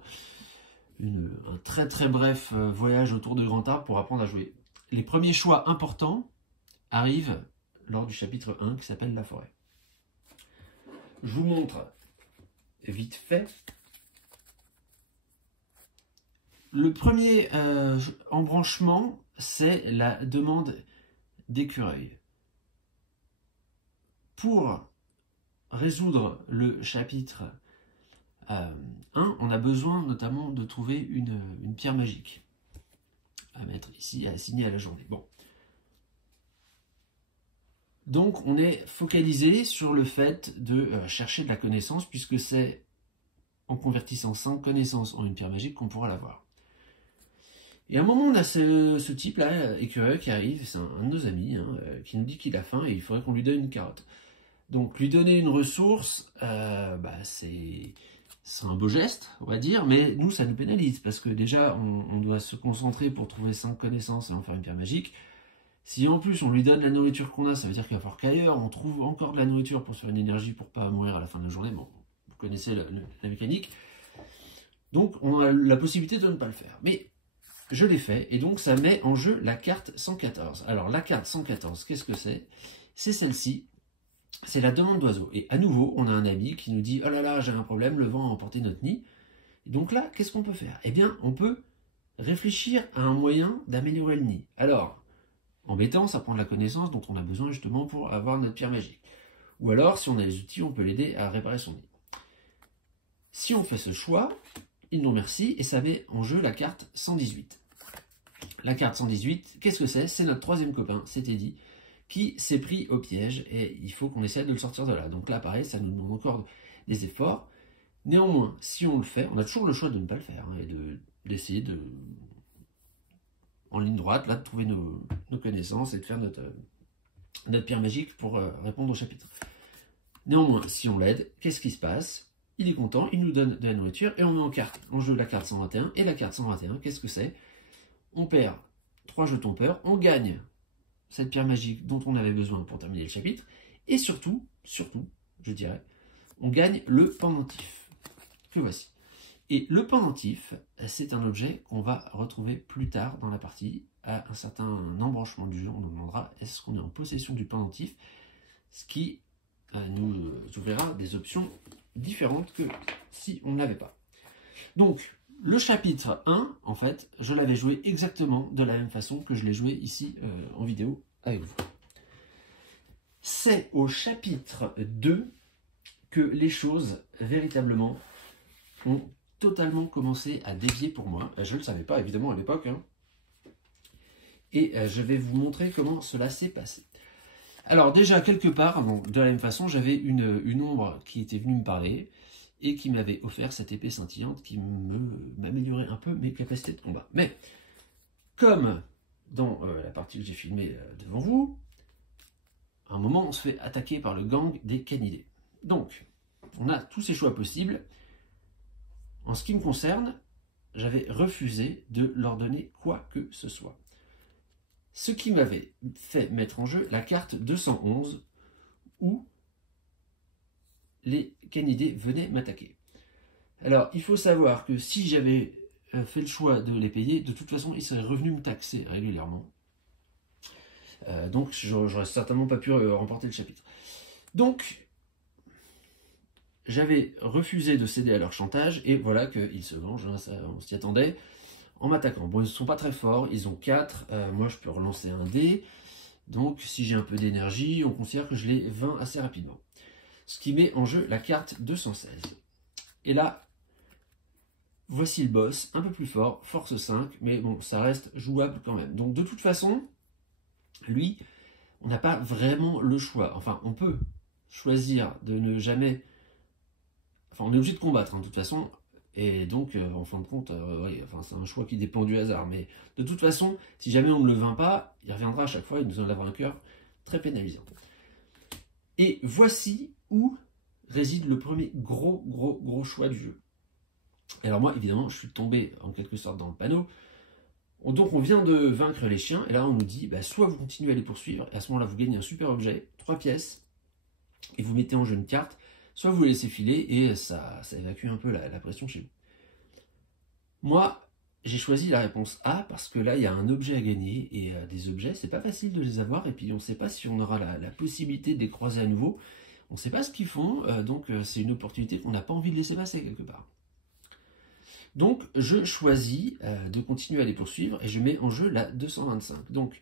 très très bref voyage autour de Grand Arbre pour apprendre à jouer. Les premiers choix importants arrivent lors du chapitre 1 qui s'appelle La forêt. Je vous montre vite fait. Le premier embranchement, c'est la demande d'écureuil. Pour résoudre le chapitre 1, on a besoin notamment de trouver une pierre magique à mettre ici, à assigner à la journée. Bon. Donc on est focalisé sur le fait de chercher de la connaissance, puisque c'est en convertissant 5 connaissances en une pierre magique qu'on pourra l'avoir. Et à un moment, on a ce type-là, écureuil, qui arrive, c'est un de nos amis, hein, qui nous dit qu'il a faim et il faudrait qu'on lui donne une carotte. Donc lui donner une ressource, c'est un beau geste, on va dire, mais nous, ça nous pénalise, parce que déjà, on doit se concentrer pour trouver 5 connaissances et en faire une pierre magique. Si en plus on lui donne la nourriture qu'on a, ça veut dire qu'il va falloir qu'ailleurs on trouve encore de la nourriture pour se faire une énergie pour pas mourir à la fin de la journée. Bon, vous connaissez la mécanique. Donc on a la possibilité de ne pas le faire. Mais je l'ai fait, et donc ça met en jeu la carte 114. Alors la carte 114, qu'est-ce que c'est? C'est celle-ci, c'est la demande d'oiseau. Et à nouveau, on a un ami qui nous dit « Oh là là, j'ai un problème, le vent a emporté notre nid. » Et donc là, qu'est-ce qu'on peut faire? Eh bien, on peut réfléchir à un moyen d'améliorer le nid. Alors, embêtant, ça prend de la connaissance dont on a besoin justement pour avoir notre pierre magique. Ou alors, si on a les outils, on peut l'aider à réparer son nid. Si on fait ce choix, il nous remercie et ça met en jeu la carte 118. La carte 118, qu'est-ce que c'est? C'est notre troisième copain, c'est Teddy, qui s'est pris au piège et il faut qu'on essaie de le sortir de là. Donc là, pareil, ça nous demande encore des efforts. Néanmoins, si on le fait, on a toujours le choix de ne pas le faire, hein, et d'essayer de en ligne droite, là, de trouver nos connaissances et de faire notre pierre magique pour répondre au chapitre. Néanmoins, si on l'aide, qu'est-ce qui se passe? Il est content, il nous donne de la nourriture et on met en jeu la carte 121. Et la carte 121, qu'est-ce que c'est? On perd 3 jetons peur, on gagne cette pierre magique dont on avait besoin pour terminer le chapitre, et surtout, je dirais, on gagne le pendentif, que voici. Et le pendentif, c'est un objet qu'on va retrouver plus tard dans la partie. À un certain embranchement du jeu, on nous demandera est-ce qu'on est en possession du pendentif, ce qui nous ouvrira des options différentes que si on ne l'avait pas. Donc, le chapitre 1, en fait, je l'avais joué exactement de la même façon que je l'ai joué ici en vidéo avec vous. C'est au chapitre 2 que les choses, véritablement, ont totalement commencé à dévier pour moi. Je ne le savais pas, évidemment, à l'époque. Hein. Et je vais vous montrer comment cela s'est passé. Alors, déjà, quelque part, bon, de la même façon, j'avais une ombre qui était venue me parler et qui m'avait offert cette épée scintillante qui m'améliorait un peu mes capacités de combat. Mais, comme dans la partie que j'ai filmée devant vous, à un moment, on se fait attaquer par le gang des canidés. Donc, on a tous ces choix possibles. En ce qui me concerne, j'avais refusé de leur donner quoi que ce soit. Ce qui m'avait fait mettre en jeu la carte 211, où les canidés venaient m'attaquer. Alors, il faut savoir que si j'avais fait le choix de les payer, de toute façon, ils seraient revenus me taxer régulièrement. Donc, j'aurais certainement pas pu remporter le chapitre. Donc, j'avais refusé de céder à leur chantage, et voilà qu'ils se vengent, hein, ça, on s'y attendait, en m'attaquant. Bon, ils ne sont pas très forts, ils ont 4, moi je peux relancer un dé, donc si j'ai un peu d'énergie, on considère que je les vainc assez rapidement. Ce qui met en jeu la carte 216. Et là, voici le boss, un peu plus fort, force 5, mais bon, ça reste jouable quand même. Donc de toute façon, lui, on n'a pas vraiment le choix. Enfin, on peut choisir de ne jamais... Enfin, on est obligé de combattre, hein, de toute façon, et donc, en fin de compte, ouais, enfin, c'est un choix qui dépend du hasard, mais de toute façon, si jamais on ne le vainc pas, il reviendra à chaque fois, il nous en a un vainqueur très pénalisant. Et voici où réside le premier gros choix du jeu. Alors moi, évidemment, je suis tombé en quelque sorte dans le panneau. Donc on vient de vaincre les chiens, et là on nous dit, bah, soit vous continuez à les poursuivre, et à ce moment-là vous gagnez un super objet, 3 pièces, et vous mettez en jeu une carte, soit vous les laissez filer, et ça évacue un peu la pression chez vous. Moi, j'ai choisi la réponse A, parce que là il y a un objet à gagner, et des objets, c'est pas facile de les avoir, et puis on ne sait pas si on aura la possibilité de les croiser à nouveau, on ne sait pas ce qu'ils font, donc c'est une opportunité qu'on n'a pas envie de laisser passer quelque part. Donc, je choisis de continuer à les poursuivre et je mets en jeu la 225. Donc,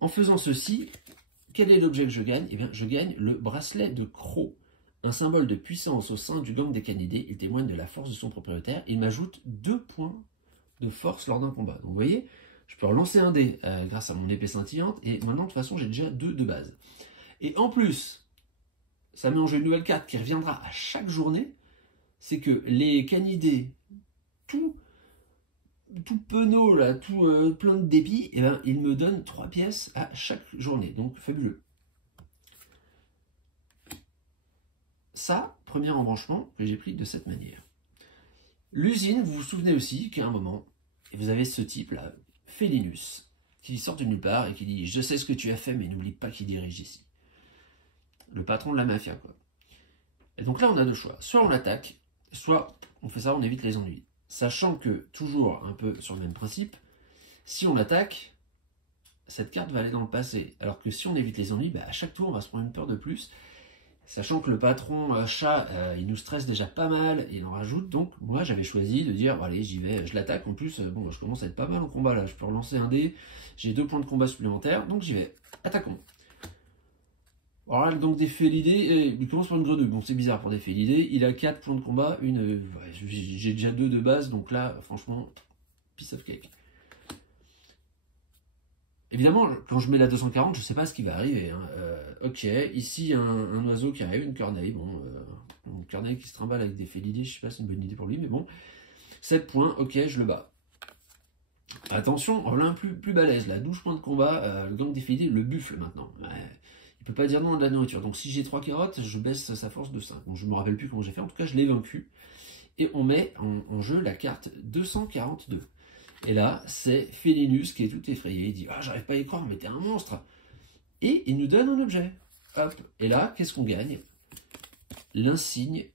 en faisant ceci, quel est l'objet que je gagne? Eh bien, je gagne le bracelet de Croc, un symbole de puissance au sein du gang des canidés. Il témoigne de la force de son propriétaire. Il m'ajoute 2 points de force lors d'un combat. Donc, vous voyez, je peux relancer un dé grâce à mon épée scintillante et maintenant, de toute façon, j'ai déjà 2 de base. Et en plus, ça met en jeu une nouvelle carte qui reviendra à chaque journée. C'est que les canidés, tous tout penaud, là, tout plein de débit, et ben, il me donne 3 pièces à chaque journée. Donc, fabuleux. Ça, premier embranchement que j'ai pris de cette manière. L'usine, vous vous souvenez aussi qu'à un moment, vous avez ce type-là, Félinus, qui sort de nulle part et qui dit « Je sais ce que tu as fait, mais n'oublie pas qui dirige ici. » Le patron de la mafia, quoi. Et donc là, on a deux choix. Soit on attaque, soit on fait ça, on évite les ennuis. Sachant que, toujours un peu sur le même principe, si on attaque, cette carte va aller dans le passé. Alors que si on évite les ennuis, bah, à chaque tour, on va se prendre une peur de plus. Sachant que le patron chat, il nous stresse déjà pas mal, et il en rajoute. Donc, moi, j'avais choisi de dire, allez, j'y vais, je l'attaque. En plus, bon, je commence à être pas mal en combat, là. Je peux relancer un dé, j'ai 2 points de combat supplémentaires, donc j'y vais. Attaquons. Alors là, donc, des Félidés, il commence par une grenouille. Bon, c'est bizarre pour des Félidés. Il a 4 points de combat, j'ai déjà 2 de base, donc là, franchement, piece of cake. Évidemment, quand je mets la 240, je sais pas ce qui va arriver. Hein. Ok, ici, un oiseau qui arrive, une corneille. Bon, une corneille qui se trimballe avec des Félidés, je sais pas si c'est une bonne idée pour lui, mais bon. 7 points, ok, je le bats. Attention, voilà un plus balèze, là, 12 points de combat, le gang des Félidés le buffle maintenant. Ouais, il peut pas dire non à de la nourriture. Donc si j'ai 3 carottes, je baisse sa force de 5. Bon, je me rappelle plus comment j'ai fait, en tout cas, je l'ai vaincu. Et on met en jeu la carte 242. Et là, c'est Félinus qui est tout effrayé. Il dit « Ah, j'arrive pas à y croire, mais t'es un monstre !» Et il nous donne un objet. Hop. Et là, qu'est-ce qu'on gagne? L'insigne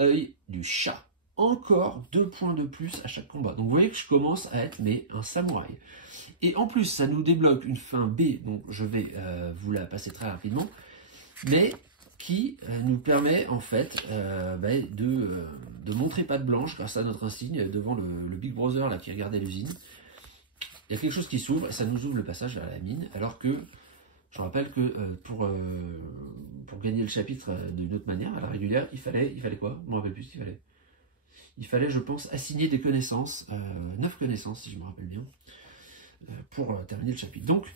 œil du chat. Encore 2 points de plus à chaque combat. Donc vous voyez que je commence à être un samouraï. Et en plus, ça nous débloque une fin B, donc je vais vous la passer très rapidement, mais qui nous permet en fait de montrer patte blanche grâce à notre insigne devant le Big Brother là, qui regardait l'usine. Il y a quelque chose qui s'ouvre et ça nous ouvre le passage vers la mine, alors que je rappelle que pour gagner le chapitre d'une autre manière, à la régulière, il fallait quoi? Je ne me rappelle plus ce qu'il fallait. Il fallait, je pense, assigner des connaissances, 9 connaissances si je me rappelle bien, pour terminer le chapitre. Donc,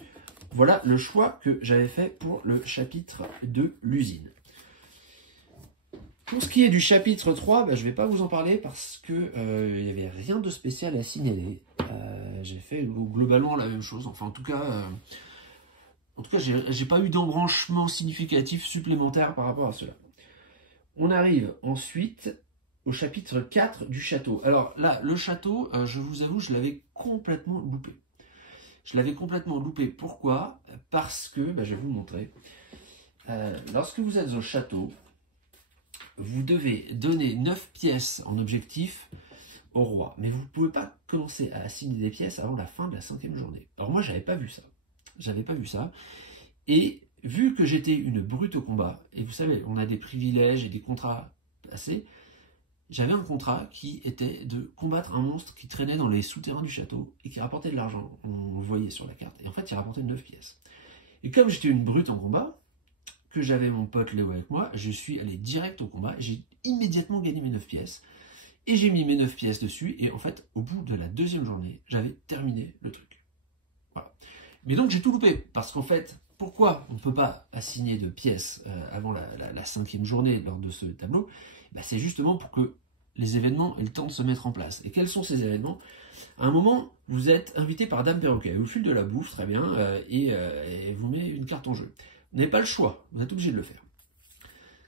voilà le choix que j'avais fait pour le chapitre de l'usine. Pour ce qui est du chapitre 3, je ne vais pas vous en parler parce qu'il n'y avait rien de spécial à signaler. J'ai fait globalement la même chose. Enfin, en tout cas, j'ai pas eu d'embranchement significatif supplémentaire par rapport à cela. On arrive ensuite au chapitre 4 du château. Alors là, le château, je vous avoue, je l'avais complètement loupé. Je l'avais complètement loupé. Pourquoi? Parce que, je vais vous montrer. Lorsque vous êtes au château, vous devez donner 9 pièces en objectif au roi. Mais vous ne pouvez pas commencer à assigner des pièces avant la fin de la 5e journée. Alors moi, j'avais pas vu ça. J'avais pas vu ça. Et vu que j'étais une brute au combat, et vous savez, on a des privilèges et des contrats passés, j'avais un contrat qui était de combattre un monstre qui traînait dans les souterrains du château et qui rapportait de l'argent. On le voyait sur la carte. Et en fait, il rapportait 9 pièces. Et comme j'étais une brute en combat, que j'avais mon pote Léo avec moi, je suis allé direct au combat. J'ai immédiatement gagné mes 9 pièces. Et j'ai mis mes 9 pièces dessus. Et en fait, au bout de la 2e journée, j'avais terminé le truc. Voilà. Mais donc, j'ai tout loupé. Parce qu'en fait, pourquoi on ne peut pas assigner de pièces avant la 5e journée lors de ce tableau? C'est justement pour que les événements aient le temps de se mettre en place. Et quels sont ces événements? À un moment, vous êtes invité par Dame Perroquet. Elle vous file de la bouffe, très bien, et vous met une carte en jeu. Vous n'avez pas le choix, vous êtes obligé de le faire.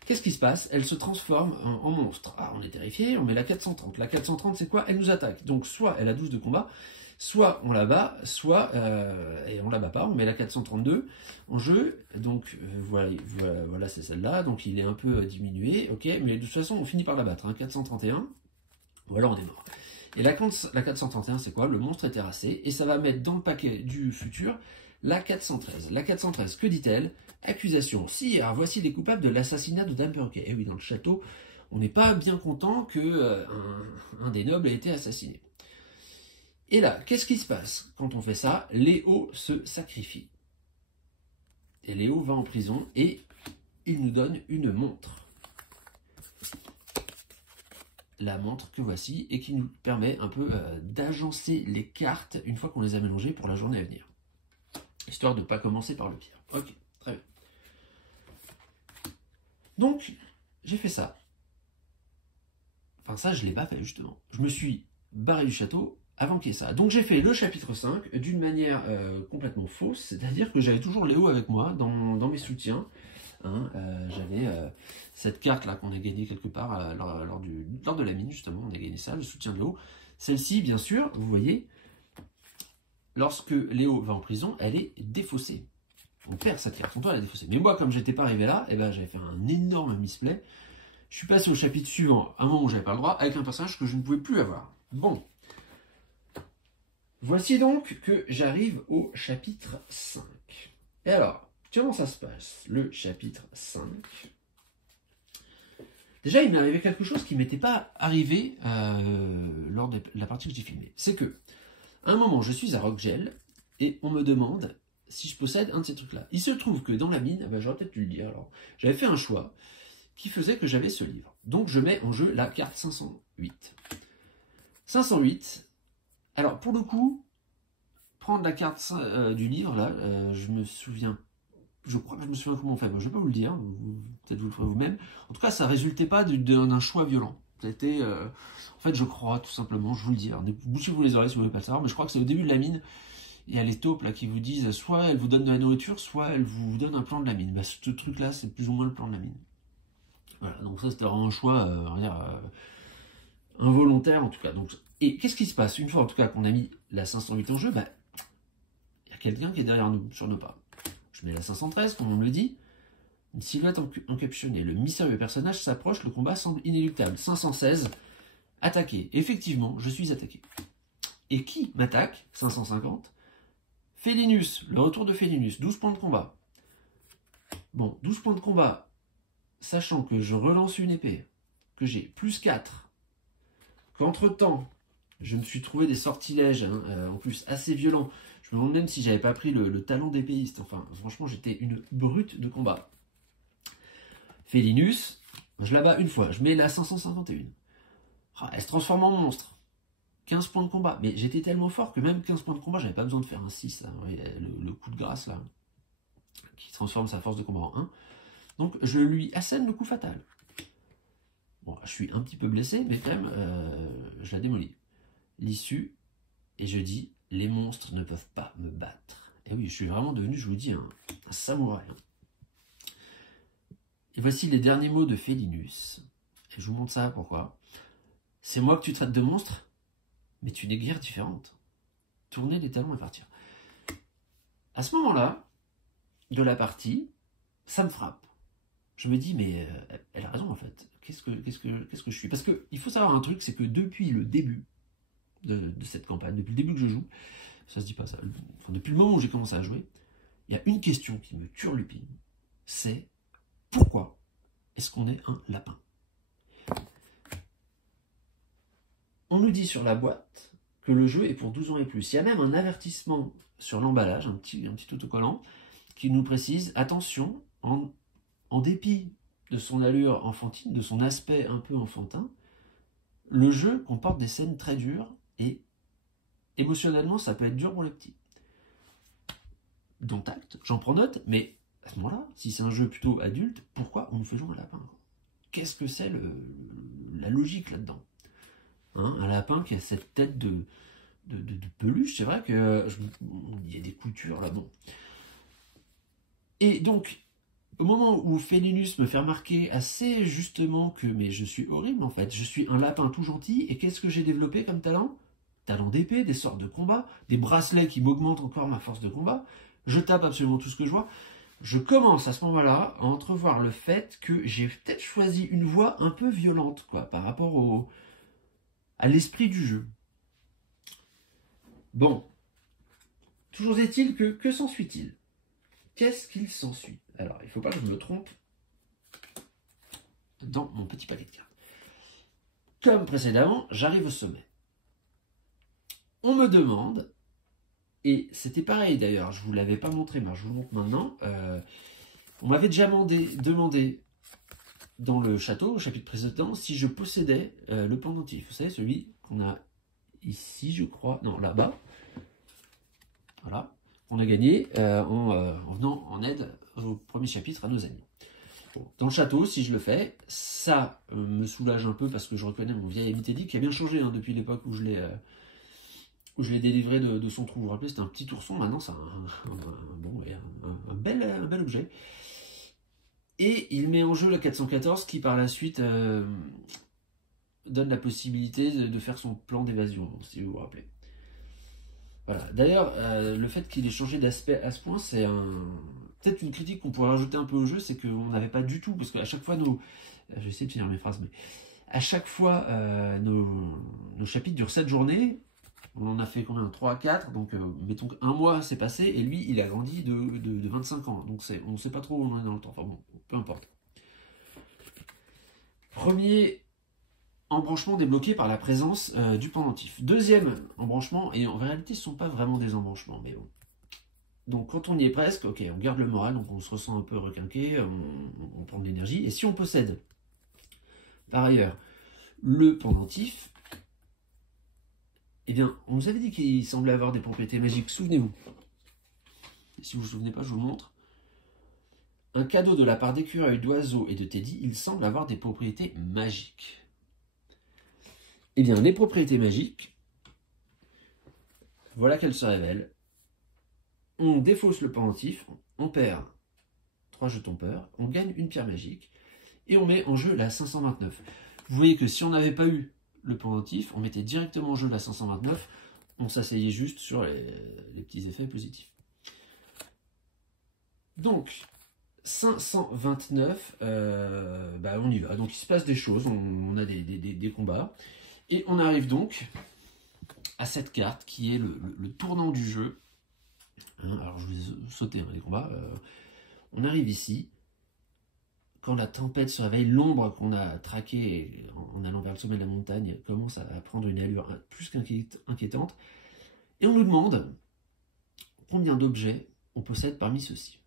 Qu'est-ce qui se passe? Elle se transforme en monstre. Ah, on est terrifié, on met la 430. La 430, c'est quoi? Elle nous attaque. Donc, soit elle a 12 de combat, soit on la bat, soit et on la bat pas, on met la 432 en jeu. Donc voilà c'est celle-là. Donc il est un peu diminué, ok, mais de toute façon on finit par la battre. 431, voilà, on est mort. Et la 431, c'est quoi? Le monstre est terrassé et ça va mettre dans le paquet du futur la 413. La 413, que dit-elle? Accusation. Sire, voici les coupables de l'assassinat de Dame Perroquet. Et oui, dans le château, on n'est pas bien content que un des nobles ait été assassiné. Et là, qu'est-ce qui se passe quand on fait ça? Léo se sacrifie. Et Léo va en prison et il nous donne une montre. La montre que voici et qui nous permet un peu d'agencer les cartes une fois qu'on les a mélangées pour la journée à venir. Histoire de ne pas commencer par le pire. Ok, très bien. Donc, j'ai fait ça. Enfin ça, je ne l'ai pas fait justement. Je me suis barré du château avant qu'il y ait ça. Donc j'ai fait le chapitre 5 d'une manière complètement fausse, c'est-à-dire que j'avais toujours Léo avec moi dans mes soutiens. Hein, j'avais cette carte là qu'on a gagnée quelque part lors de la mine, justement, on a gagné ça, le soutien de Léo. Celle-ci, bien sûr, vous voyez, lorsque Léo va en prison, elle est défaussée. On perd cette carte, on doit la défausser. Mais moi, comme j'étais pas arrivé là, eh ben, j'avais fait un énorme misplay. Je suis passé au chapitre suivant, à un moment où j'avais pas le droit, avec un personnage que je ne pouvais plus avoir. Bon. Voici donc que j'arrive au chapitre 5. Et alors, comment ça se passe, le chapitre 5? Déjà, il m'est arrivé quelque chose qui ne m'était pas arrivé lors de la partie que j'ai filmée. C'est que, à un moment, je suis à Rockgel, et on me demande si je possède un de ces trucs-là. Il se trouve que dans la mine, ben, j'aurais peut-être dû le dire, alors, j'avais fait un choix qui faisait que j'avais ce livre. Donc, je mets en jeu la carte 508. 508, alors, pour le coup, prendre la carte du livre, là, je me souviens, je crois que je me souviens comment on fait, bon, je ne vais pas vous le dire, peut-être vous le ferez vous-même. En tout cas, ça ne résultait pas d'un choix violent. C'était, en fait, je crois, tout simplement, je vous le dis, bouchez-vous les oreilles si vous ne voulez pas le savoir, mais je crois que c'est au début de la mine, il y a les taupes là qui vous disent, soit elles vous donnent de la nourriture, soit elles vous donnent un plan de la mine. Bah, ce truc-là, c'est plus ou moins le plan de la mine. Voilà, donc ça, c'était vraiment un choix, on va dire, involontaire en tout cas. Donc, et qu'est-ce qui se passe une fois en tout cas qu'on a mis la 508 en jeu? Bah, il y a quelqu'un qui est derrière nous, sur nos pas. Je mets la 513, comme on me le dit. Une silhouette encapuchonnée. Le mystérieux personnage s'approche, le combat semble inéluctable. 516, attaqué. Effectivement, je suis attaqué. Et qui m'attaque? 550. Félinus, le retour de Félinus, 12 points de combat. Bon, 12 points de combat, sachant que je relance une épée, que j'ai plus 4, qu'entre-temps, je me suis trouvé des sortilèges, hein, en plus assez violents. Je me demande même si j'avais pas pris le talon d'épéiste. Enfin, franchement, j'étais une brute de combat. Félinus, je la bats une fois, je mets la 551. Ah, elle se transforme en monstre. 15 points de combat. Mais j'étais tellement fort que même 15 points de combat, j'avais pas besoin de faire un 6. Là. Oui, le coup de grâce, là, qui transforme sa force de combat en 1. Donc, je lui assène le coup fatal. Bon, je suis un petit peu blessé, mais quand même, je la démolis. L'issue, et je dis, les monstres ne peuvent pas me battre. Et oui, je suis vraiment devenu, je vous dis, un samouraï. Et voici les derniers mots de Félinus. Et je vous montre ça, pourquoi. C'est moi que tu traites de monstre, mais tu n'es guère différente. Tournez les talons et partir. À ce moment-là, de la partie, ça me frappe. Je me dis, mais elle a raison en fait. Qu'est-ce que je suis? Parce qu'il faut savoir un truc, c'est que depuis le début de cette campagne, depuis le début que je joue, ça se dit pas ça, enfin, depuis le moment où j'ai commencé à jouer, il y a une question qui me turlupine, c'est pourquoi est-ce qu'on est un lapin? On nous dit sur la boîte que le jeu est pour 12 ans et plus. Il y a même un avertissement sur l'emballage, un petit autocollant, qui nous précise, attention, en dépit de son allure enfantine, de son aspect un peu enfantin, le jeu comporte des scènes très dures et émotionnellement, ça peut être dur pour les petits. Dont acte, j'en prends note, mais à ce moment-là, si c'est un jeu plutôt adulte, pourquoi on nous fait jouer un lapin? Qu'est-ce que c'est la logique là-dedans? Hein, un lapin qui a cette tête de peluche, c'est vrai que il y a des coutures là, bon. Et donc, au moment où Félinus me fait remarquer assez justement que mais je suis horrible en fait, je suis un lapin tout gentil, et qu'est-ce que j'ai développé comme talent? Talent d'épée, des sorts de combat, des bracelets qui m'augmentent encore ma force de combat, je tape absolument tout ce que je vois. Je commence à ce moment-là à entrevoir le fait que j'ai peut-être choisi une voie un peu violente, quoi, par rapport à l'esprit du jeu. Bon, toujours est-il que s'ensuit-il? Qu'est-ce qu'il s'ensuit? Alors, il ne faut pas que je me trompe dans mon petit paquet de cartes. Comme précédemment, j'arrive au sommet. On me demande, et c'était pareil d'ailleurs, je ne vous l'avais pas montré, mais je vous le montre maintenant, on m'avait déjà demandé dans le château, au chapitre précédent, si je possédais le pendentif. Vous savez, celui qu'on a ici, je crois, non, là-bas. Voilà, qu'on a gagné en venant en aide au premier chapitre à nos amis. Bon, dans le château, si je le fais, ça me soulage un peu parce que je reconnais mon vieil ami Teddy qui a bien changé hein, depuis l'époque où je l'ai Je l'ai délivré de son trou. Vous vous rappelez, c'était un petit ourson, maintenant c'est un bel objet. Et il met en jeu la 414 qui par la suite donne la possibilité de faire son plan d'évasion, si vous vous rappelez. Voilà. D'ailleurs, le fait qu'il ait changé d'aspect à ce point, c'est peut-être une critique qu'on pourrait rajouter un peu au jeu, c'est qu'on n'avait pas du tout, parce qu'à chaque fois je vais essayer de finir mes phrases, mais à chaque fois nos chapitres durent 7 journées, on en a fait combien, 3 à 4, donc mettons qu'un mois s'est passé, et lui il a grandi de 25 ans, donc on ne sait pas trop où on est dans le temps, enfin bon, peu importe. Premier embranchement débloqué par la présence du pendentif. Deuxième embranchement, et en réalité ce ne sont pas vraiment des embranchements, mais bon. Donc quand on y est presque, ok, on garde le moral, donc on se ressent un peu requinqué, on prend de l'énergie, et si on possède par ailleurs le pendentif, eh bien, on nous avait dit qu'il semblait avoir des propriétés magiques, souvenez-vous. Et si vous ne vous souvenez pas, je vous le montre. Un cadeau de la part d'écureuil, d'oiseau et de Teddy, il semble avoir des propriétés magiques. Eh bien, les propriétés magiques, voilà qu'elles se révèlent. On défausse le pendentif, on perd 3 jetons peur, on gagne une pierre magique, et on met en jeu la 529. Vous voyez que si on n'avait pas eu le pendentif, on mettait directement en jeu la 529, on s'asseyait juste sur les petits effets positifs. Donc, 529, on y va. Donc il se passe des choses, on a des combats, et on arrive donc à cette carte qui est le tournant du jeu. Alors je vais sauter les combats. On arrive ici, quand la tempête se réveille, l'ombre qu'on a traquée en allant vers le sommet de la montagne commence à prendre une allure plus qu'inquiétante, et on nous demande combien d'objets on possède parmi ceux-ci.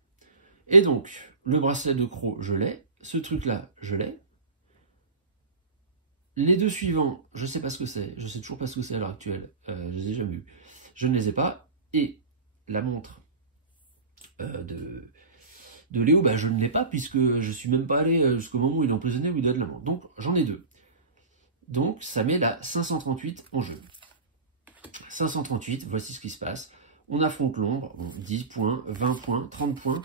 Et donc, le bracelet de croc, je l'ai, ce truc-là, je l'ai. Les deux suivants, je ne sais pas ce que c'est, je ne sais toujours pas ce que c'est à l'heure actuelle, je ne les ai jamais eus, je ne les ai pas, et la montre de Léo, je ne l'ai pas, puisque je ne suis même pas allé jusqu'au moment où il est emprisonné, où il donne la montre. Donc j'en ai 2. Donc ça met la 538 en jeu. 538, voici ce qui se passe. On affronte l'ombre, 10 points, 20 points, 30 points.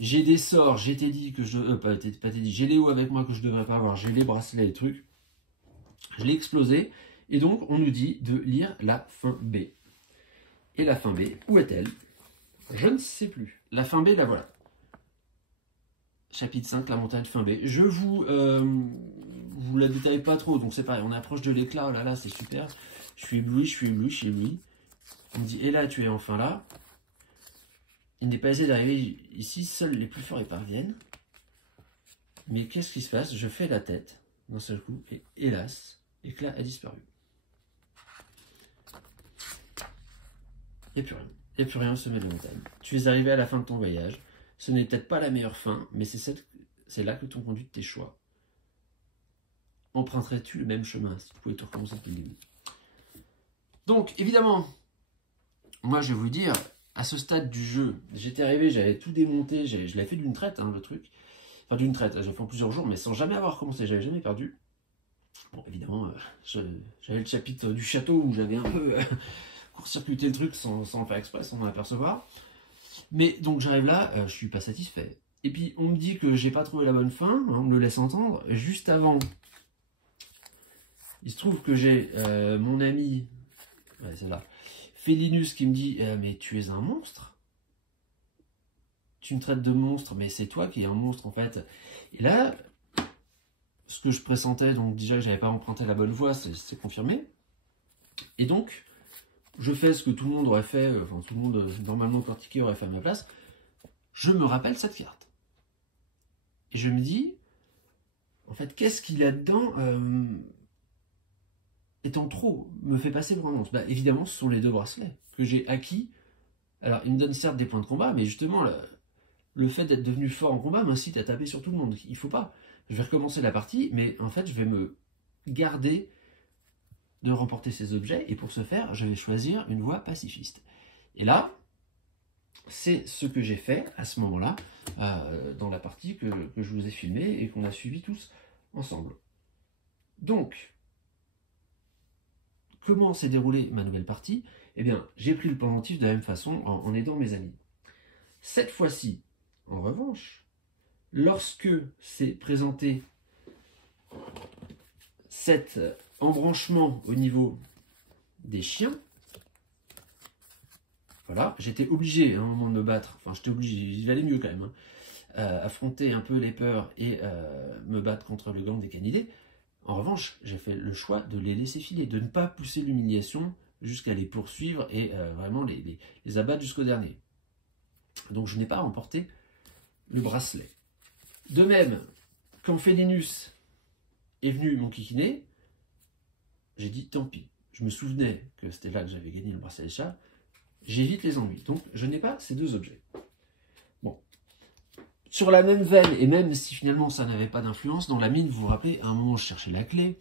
J'ai des sorts, j'ai Teddy que je... pas Teddy, j'ai Léo avec moi que je ne devrais pas avoir, j'ai les bracelets et trucs. Je l'ai explosé, et donc on nous dit de lire la fin B. Et la fin B, où est-elle? Je ne sais plus. La fin B, la voilà. Chapitre 5, la montagne fin B. Je vous la détaille pas trop, donc c'est pareil, on approche de l'éclat, oh là là, c'est super. Je suis ébloui, je suis ébloui, je suis ébloui. On me dit, et là, tu es enfin là. Il n'est pas aisé d'arriver ici, seuls les plus forts y parviennent. Mais qu'est-ce qui se passe? Je fais la tête d'un seul coup, et hélas, l'éclat a disparu. Il n'y a plus rien. Il n'y a plus rien au sommet de la montagne. Tu es arrivé à la fin de ton voyage. Ce n'est peut-être pas la meilleure fin, mais c'est là que t'ont conduit tes choix. Emprunterais-tu le même chemin si tu pouvais tout recommencer depuis le début? Donc, évidemment, moi je vais vous dire, à ce stade du jeu, j'étais arrivé, j'avais tout démonté, je l'avais fait d'une traite, le truc. Enfin, d'une traite, j'ai fait en plusieurs jours, mais sans jamais avoir recommencé, j'avais jamais perdu. Bon, évidemment, j'avais le chapitre du château où j'avais un peu court-circuité le truc sans faire exprès, sans m'en apercevoir. Mais donc j'arrive là, je suis pas satisfait. Et puis on me dit que j'ai pas trouvé la bonne fin, on me le laisse entendre. Juste avant, il se trouve que j'ai mon ami, c'est là, Félinus qui me dit mais tu es un monstre. Tu me traites de monstre, mais c'est toi qui es un monstre en fait. Et là, ce que je pressentais, donc déjà que j'avais pas emprunté la bonne voie, c'est confirmé. Et donc, je fais ce que tout le monde aurait fait, enfin tout le monde normalement cortiqué aurait fait à ma place, je me rappelle cette carte. Et je me dis, en fait, qu'est-ce qu'il y a dedans étant trop, me fait passer pour un monstre? Évidemment, ce sont les 2 bracelets que j'ai acquis. Alors, ils me donnent certes des points de combat, mais justement, le fait d'être devenu fort en combat m'incite à taper sur tout le monde. Il faut pas. Je vais recommencer la partie, mais en fait, je vais me garder de remporter ces objets, et pour ce faire, je vais choisir une voie pacifiste. Et là, c'est ce que j'ai fait à ce moment-là, dans la partie que je vous ai filmée et qu'on a suivi tous ensemble. Donc, comment s'est déroulée ma nouvelle partie? Eh bien, j'ai pris le pendentif de la même façon en aidant mes amis. Cette fois-ci, en revanche, lorsque s'est présenté cet embranchement au niveau des chiens, voilà, j'étais obligé à un moment de me battre, enfin j'étais obligé, il allait mieux quand même, hein, affronter un peu les peurs et me battre contre le gang des canidés. En revanche, j'ai fait le choix de les laisser filer, de ne pas pousser l'humiliation jusqu'à les poursuivre et vraiment les abattre jusqu'au dernier. Donc je n'ai pas remporté le bracelet. De même, quand Félinus est venu m'enquiquiner, j'ai dit tant pis. Je me souvenais que c'était là que j'avais gagné le bracelet des chats. J'évite les ennuis. Donc je n'ai pas ces deux objets. Bon. Sur la même veine, et même si finalement ça n'avait pas d'influence, dans la mine, vous vous rappelez, à un moment je cherchais la clé,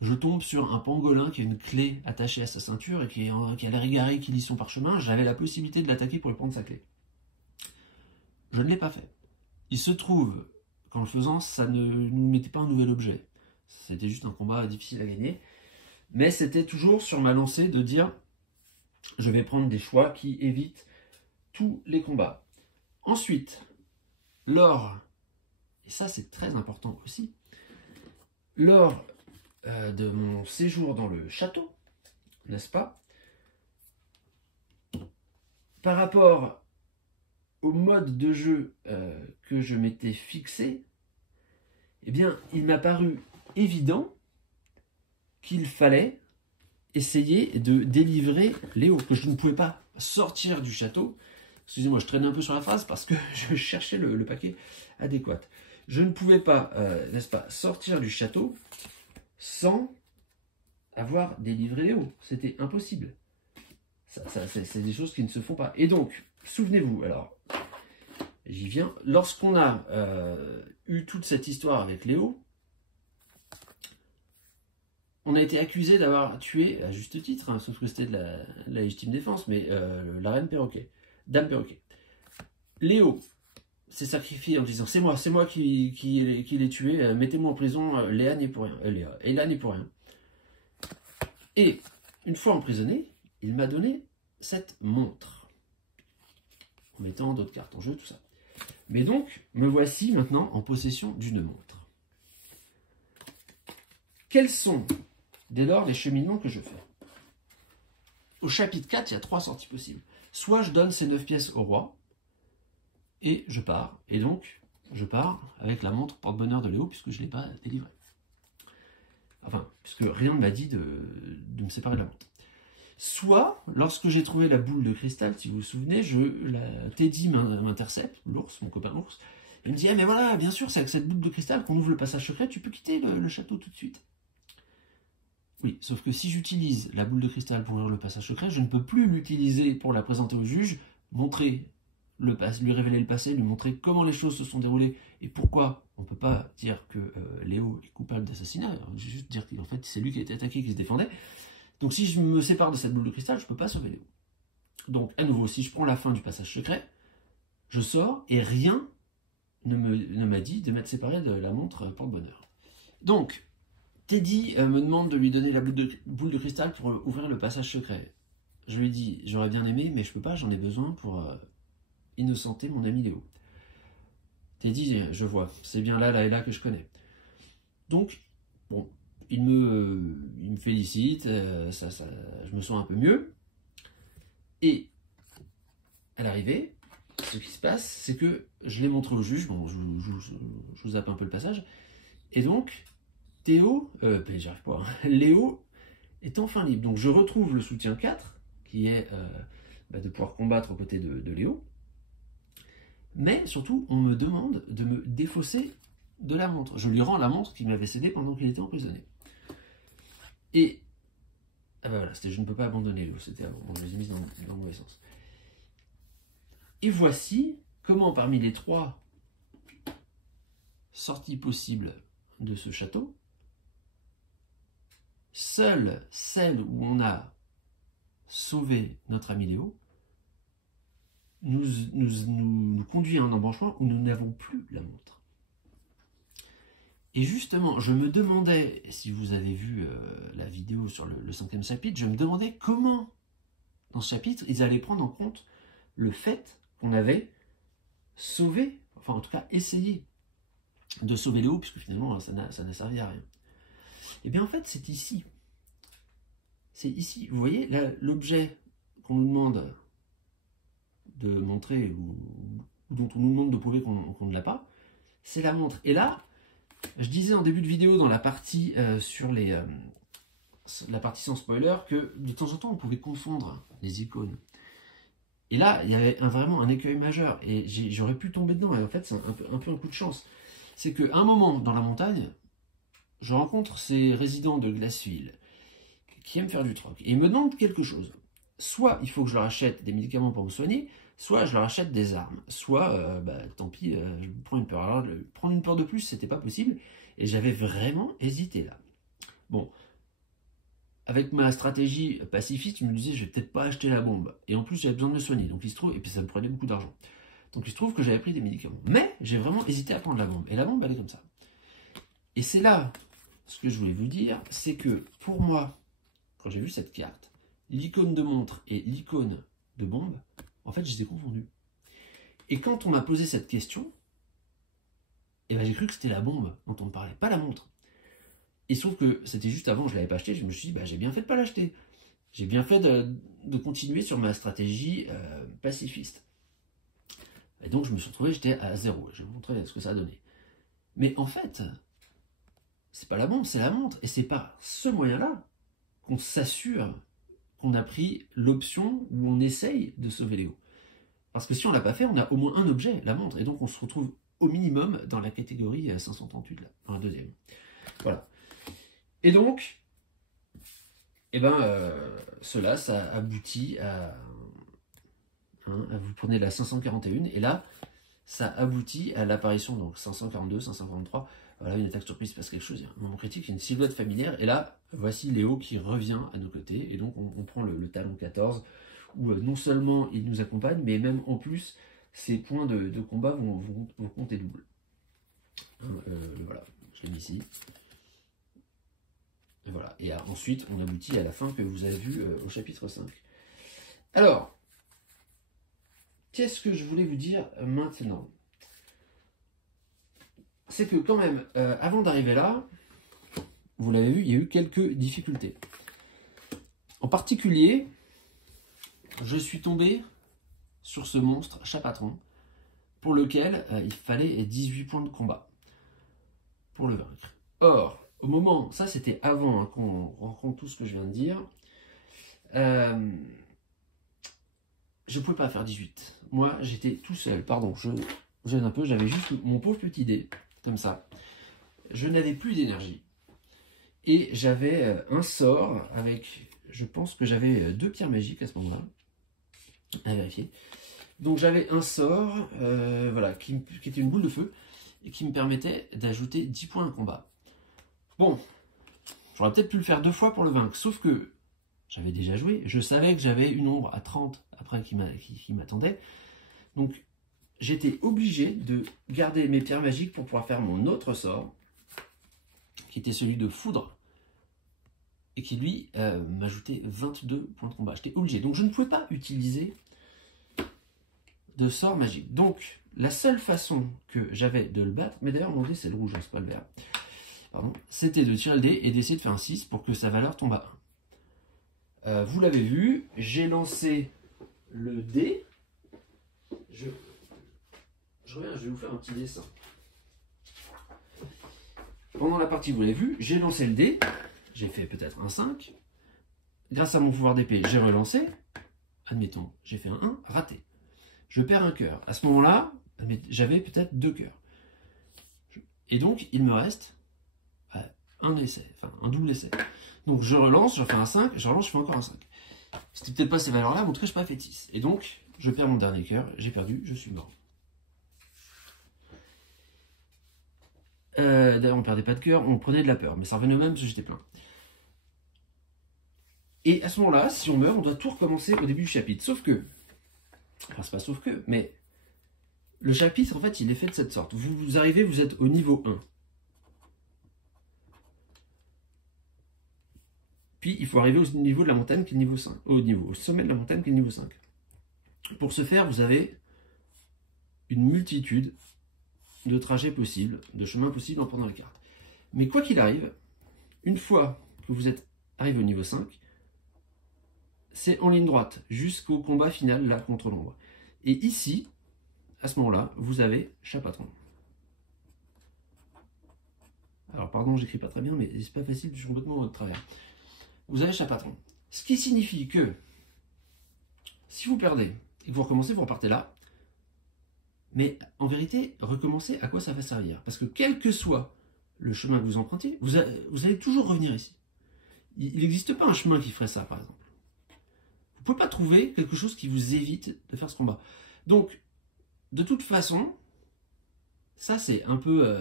je tombe sur un pangolin qui a une clé attachée à sa ceinture et qui a l'air égaré, qui lit son parchemin. J'avais la possibilité de l'attaquer pour lui prendre sa clé. Je ne l'ai pas fait. Il se trouve qu'en le faisant, ça ne nous mettait pas un nouvel objet. C'était juste un combat difficile à gagner. Mais c'était toujours sur ma lancée de dire je vais prendre des choix qui évitent tous les combats. Ensuite, lors, et ça c'est très important aussi, lors de mon séjour dans le château, n'est-ce pas, par rapport au mode de jeu que je m'étais fixé, eh bien, il m'a paru évident qu'il fallait essayer de délivrer Léo, que je ne pouvais pas sortir du château. Excusez-moi, je traîne un peu sur la phrase parce que je cherchais le paquet adéquat. Je ne pouvais pas, n'est-ce pas, sortir du château sans avoir délivré Léo. C'était impossible. C'est des choses qui ne se font pas. Et donc, souvenez-vous, alors, j'y viens, lorsqu'on a eu toute cette histoire avec Léo, on a été accusé d'avoir tué, à juste titre, hein, sauf que c'était de la légitime défense, mais la reine perroquet, Dame Perroquet. Léo s'est sacrifié en disant c'est moi qui l'ai tué, mettez-moi en prison, Léa n'est pour rien. Ella n'est pour rien. Et une fois emprisonné, il m'a donné cette montre, en mettant d'autres cartes en jeu, tout ça. Mais donc, me voici maintenant en possession d'une montre. Quels sont, dès lors, les cheminements que je fais? Au chapitre 4, il y a 3 sorties possibles. Soit je donne ces 9 pièces au roi, et je pars. Et donc, je pars avec la montre porte-bonheur de Léo, puisque je ne l'ai pas délivrée. Enfin, puisque rien ne m'a dit de me séparer de la montre. Soit, lorsque j'ai trouvé la boule de cristal, si vous vous souvenez, Teddy m'intercepte, l'ours, mon copain ours, il me dit, ah mais voilà, bien sûr, c'est avec cette boule de cristal qu'on ouvre le passage secret, tu peux quitter le château tout de suite. Oui, sauf que si j'utilise la boule de cristal pour ouvrir le passage secret, je ne peux plus l'utiliser pour la présenter au juge, lui révéler le passé, lui montrer comment les choses se sont déroulées et pourquoi on ne peut pas dire que Léo est coupable d'assassinat, juste dire qu'en fait c'est lui qui a été attaqué, qui se défendait. Donc si je me sépare de cette boule de cristal, je ne peux pas sauver Léo. Donc à nouveau, si je prends la fin du passage secret, je sors et rien ne m'a dit de m'être séparé de la montre porte-bonheur. Donc, Teddy me demande de lui donner la boule de cristal pour ouvrir le passage secret. Je lui ai dit, j'aurais bien aimé, mais je ne peux pas, j'en ai besoin pour innocenter mon ami Léo. Teddy, je vois, c'est bien là et là que je connais. Donc, bon, il me félicite, je me sens un peu mieux. Et à l'arrivée, ce qui se passe, c'est que je l'ai montré au juge, bon, je vous zappe un peu le passage, et donc, j'arrive pas, hein, Léo est enfin libre. Donc je retrouve le soutien 4, qui est de pouvoir combattre aux côtés de Léo, mais surtout, on me demande de me défausser de la montre. Je lui rends la montre qu'il m'avait cédée pendant qu'il était emprisonné. Et, voilà, c'était je ne peux pas abandonner Léo, c'était avant, bon, je les ai mis dans le mauvais sens. Et voici comment, parmi les 3 sorties possibles de ce château, seule celle où on a sauvé notre ami Léo nous conduit à un embranchement où nous n'avons plus la montre. Et justement, je me demandais, si vous avez vu la vidéo sur le 5e chapitre, je me demandais comment, dans ce chapitre, ils allaient prendre en compte le fait qu'on avait sauvé, enfin en tout cas essayé de sauver Léo, puisque finalement ça n'a servi à rien. Et bien en fait, c'est ici. C'est ici. Vous voyez, l'objet qu'on nous demande de montrer, ou dont on nous demande de prouver qu'on ne l'a pas, c'est la montre. Et là, je disais en début de vidéo, dans la partie sur la partie sans spoiler, que de temps en temps, on pouvait confondre les icônes. Et là, il y avait vraiment un écueil majeur, et j'aurais pu tomber dedans, et en fait, c'est un peu un coup de chance. C'est qu'à un moment, dans la montagne, je rencontre ces résidents de Glassville, qui aiment faire du troc, et ils me demandent quelque chose. Soit il faut que je leur achète des médicaments pour me soigner, soit je leur achète des armes, soit, tant pis, je prends une peur. Alors, prendre une peur de plus, c'était pas possible, et j'avais vraiment hésité là. Bon, avec ma stratégie pacifiste, je me disais, je vais peut-être pas acheter la bombe, et en plus j'avais besoin de me soigner, donc il se trouve, et puis ça me prenait beaucoup d'argent. Donc il se trouve que j'avais pris des médicaments. Mais j'ai vraiment hésité à prendre la bombe, et la bombe elle est comme ça. Et c'est là, ce que je voulais vous dire, c'est que pour moi, quand j'ai vu cette carte, l'icône de montre et l'icône de bombe, en fait, je les ai confondus. Et quand on m'a posé cette question, eh ben, j'ai cru que c'était la bombe dont on me parlait, pas la montre. Il se trouve que c'était juste avant, je ne l'avais pas acheté, je me suis dit, j'ai bien fait de ne pas l'acheter. J'ai bien fait de continuer sur ma stratégie pacifiste. Et donc, je me suis retrouvé, j'étais à 0. Je vais vous montrer ce que ça a donné. Mais en fait, c'est pas la bombe, c'est la montre. Et c'est par ce moyen-là qu'on s'assure qu'on a pris l'option où on essaye de sauver Léo. Parce que si on ne l'a pas fait, on a au moins un objet, la montre. Et donc on se retrouve au minimum dans la catégorie 538, là, dans la deuxième. Voilà. Et donc, cela, ça aboutit à... vous prenez la 541, et là, ça aboutit à l'apparition, donc 542, 543, voilà, une attaque surprise, il se passe quelque chose, il y a un moment critique, une silhouette familière, et là, voici Léo qui revient à nos côtés, et donc on prend le talon 14, où non seulement il nous accompagne, mais même en plus, ses points de combat vont compter double. Voilà, je l'ai mis ici. Et voilà, et ensuite, on aboutit à la fin que vous avez vue au chapitre 5. Alors, qu'est-ce que je voulais vous dire maintenant? C'est que quand même, avant d'arriver là, vous l'avez vu, il y a eu quelques difficultés. En particulier, je suis tombé sur ce monstre Chapatron, pour lequel il fallait 18 points de combat pour le vaincre. Or, au moment, ça c'était avant qu'on rencontre tout ce que je viens de dire, je ne pouvais pas faire 18. Moi, j'étais tout seul, pardon, je gêne un peu, j'avais juste mon pauvre petit dé, comme ça. Je n'avais plus d'énergie. Et j'avais un sort avec, je pense que j'avais 2 pierres magiques à ce moment-là, à vérifier. Donc j'avais un sort, voilà, qui était une boule de feu, et qui me permettait d'ajouter 10 points de combat. Bon, j'aurais peut-être pu le faire 2 fois pour le vaincre, sauf que j'avais déjà joué, je savais que j'avais une ombre à 30 après qui m'attendait, donc j'étais obligé de garder mes pierres magiques pour pouvoir faire mon autre sort, qui était celui de foudre, et qui lui m'ajoutait 22 points de combat. J'étais obligé, donc je ne pouvais pas utiliser de sort magique. Donc la seule façon que j'avais de le battre, mais d'ailleurs mon dé c'est le rouge, c'est pas le vert, c'était de tirer le dé et d'essayer de faire un 6 pour que sa valeur tombe à 1. Vous l'avez vu, j'ai lancé le dé. Je reviens, je vais vous faire un petit dessin. Pendant la partie, vous l'avez vu, j'ai lancé le dé, j'ai fait peut-être un 5. Grâce à mon pouvoir d'épée, j'ai relancé. Admettons, j'ai fait un 1, raté. Je perds un cœur. À ce moment-là, j'avais peut-être 2 cœurs. Et donc, il me reste un essai, enfin un double essai. Donc je relance, je fais un 5, je relance, je fais encore un 5. C'était peut-être pas ces valeurs-là, mais en tout cas, je n'ai pas fait 10. Et donc, je perds mon dernier cœur, j'ai perdu, je suis mort. D'ailleurs, on ne perdait pas de cœur, on prenait de la peur, mais ça revenait au même parce que j'étais plein. Et à ce moment-là, si on meurt, on doit tout recommencer au début du chapitre. Sauf que, enfin c'est pas sauf que, mais le chapitre, en fait, il est fait de cette sorte. Vous arrivez, vous êtes au niveau 1. Puis il faut arriver au niveau de la montagne qui est le niveau 5, au sommet de la montagne qui est le niveau 5. Pour ce faire, vous avez une multitude de trajets possibles, de chemins possibles en prenant les cartes. Mais quoi qu'il arrive, une fois que vous êtes arrivé au niveau 5, c'est en ligne droite, jusqu'au combat final, là, contre l'ombre. Et ici, à ce moment-là, vous avez chat patron. Alors, pardon, j'écris pas très bien, mais c'est pas facile, je suis complètement de travers. Vous avez chat patron. Ce qui signifie que, si vous perdez, et que vous recommencez, vous repartez là. Mais, en vérité, recommencer, à quoi ça va servir? Parce que, quel que soit le chemin que vous empruntiez, vous allez toujours revenir ici. Il n'existe pas un chemin qui ferait ça, par exemple. Vous ne pouvez pas trouver quelque chose qui vous évite de faire ce combat. Donc, de toute façon, ça c'est un peu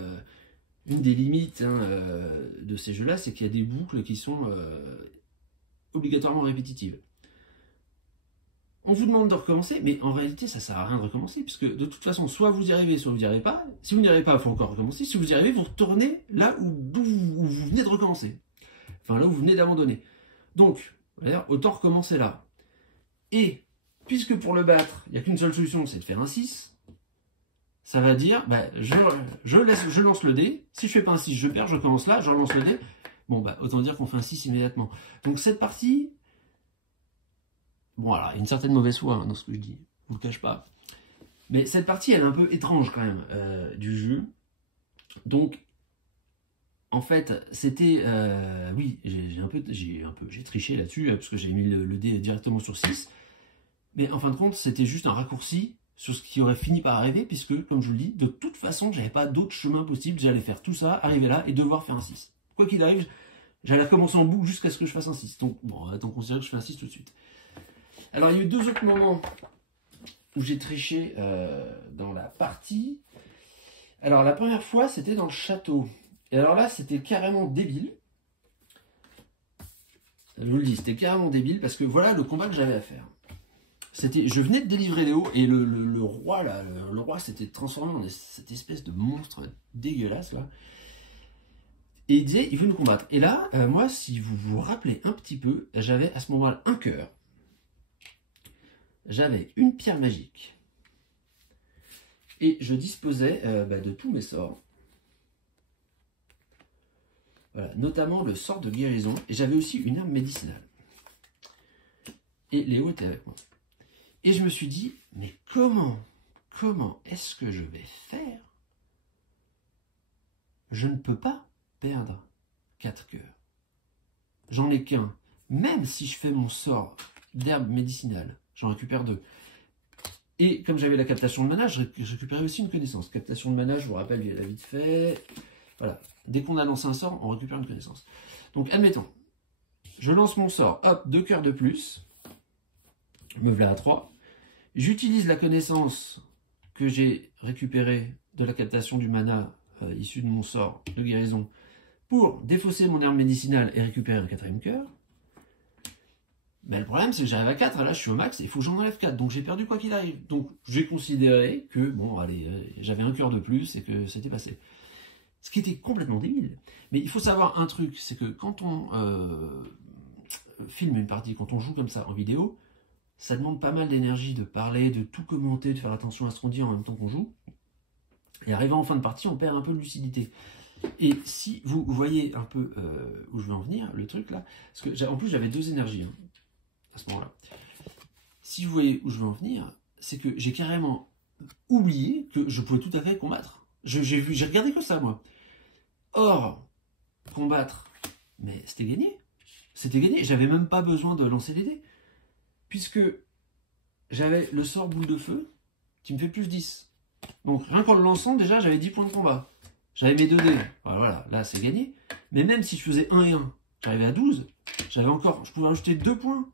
une des limites de ces jeux-là, c'est qu'il y a des boucles qui sont obligatoirement répétitives. On vous demande de recommencer, mais en réalité ça ne sert à rien de recommencer, puisque de toute façon, soit vous y arrivez, soit vous n'y arrivez pas. Si vous n'y arrivez pas, il faut encore recommencer. Si vous y arrivez, vous retournez là où vous venez de recommencer. Enfin, là où vous venez d'abandonner. Donc, autant recommencer là. Et, puisque pour le battre, il n'y a qu'une seule solution, c'est de faire un 6, ça va dire, je lance le dé, si je fais pas un 6, je perds, je commence là, je relance le dé. Bon, autant dire qu'on fait un 6 immédiatement. Donc cette partie, bon, voilà, il y a une certaine mauvaise foi dans ce que je dis, je vous le cache pas. Mais cette partie, elle est un peu étrange quand même du jeu. Donc, en fait, c'était... oui, j'ai triché là-dessus, parce que j'ai mis le dé directement sur 6. Mais en fin de compte, c'était juste un raccourci sur ce qui aurait fini par arriver, puisque, comme je vous le dis, de toute façon, j'avais pas d'autre chemin possible. J'allais faire tout ça, arriver là, et devoir faire un 6. Quoi qu'il arrive, j'allais recommencer en boucle jusqu'à ce que je fasse un 6. Donc, bon, on considère que je fais un 6 tout de suite. Alors, il y a eu 2 autres moments où j'ai triché dans la partie. Alors, la première fois, c'était dans le château. Et alors là, c'était carrément débile. Je vous le dis, c'était carrément débile, parce que voilà le combat que j'avais à faire. Je venais de délivrer Léo, et le roi, là, le roi s'était transformé en cette espèce de monstre dégueulasse, là. Et il disait, il veut nous combattre. Et là, moi, si vous vous rappelez un petit peu, j'avais à ce moment-là un cœur. J'avais une pierre magique. Et je disposais de tous mes sorts. Voilà, notamment le sort de guérison. Et j'avais aussi une arme médicinale. Et Léo était avec moi. Et je me suis dit, mais comment est-ce que je vais faire? Je ne peux pas perdre 4 cœurs. J'en ai qu'un. Même si je fais mon sort d'herbe médicinale, j'en récupère 2. Et comme j'avais la captation de mana, je récupérais aussi une connaissance. Captation de mana, je vous rappelle, il y a la vite fait. Voilà. Dès qu'on a lancé un sort, on récupère une connaissance. Donc, admettons, je lance mon sort, hop, 2 cœurs de plus. Me voilà à 3. J'utilise la connaissance que j'ai récupérée de la captation du mana issu de mon sort de guérison pour défausser mon herbe médicinale et récupérer un 4e cœur. Mais le problème, c'est que j'arrive à 4, là je suis au max, et il faut que j'en enlève 4, donc j'ai perdu quoi qu'il arrive. Donc j'ai considéré que, bon, allez, j'avais un cœur de plus et que c'était passé. Ce qui était complètement débile. Mais il faut savoir un truc, c'est que quand on filme une partie, quand on joue comme ça en vidéo, ça demande pas mal d'énergie de parler, de tout commenter, de faire attention à ce qu'on dit en même temps qu'on joue. Et arrivé en fin de partie, on perd un peu de lucidité. Et si vous voyez un peu où je veux en venir, le truc là, parce que en plus j'avais 2 énergies à ce moment-là. Si vous voyez où je veux en venir, c'est que j'ai carrément oublié que je pouvais tout à fait combattre. J'ai regardé que ça, moi. Or, combattre, mais c'était gagné. C'était gagné. J'avais même pas besoin de lancer les dés. Puisque j'avais le sort boule de feu qui me fait plus 10. Donc rien qu'en le lançant, déjà j'avais 10 points de combat. J'avais mes 2 dés. Voilà, là c'est gagné. Mais même si je faisais 1 et 1, j'arrivais à 12, je pouvais rajouter 2 points.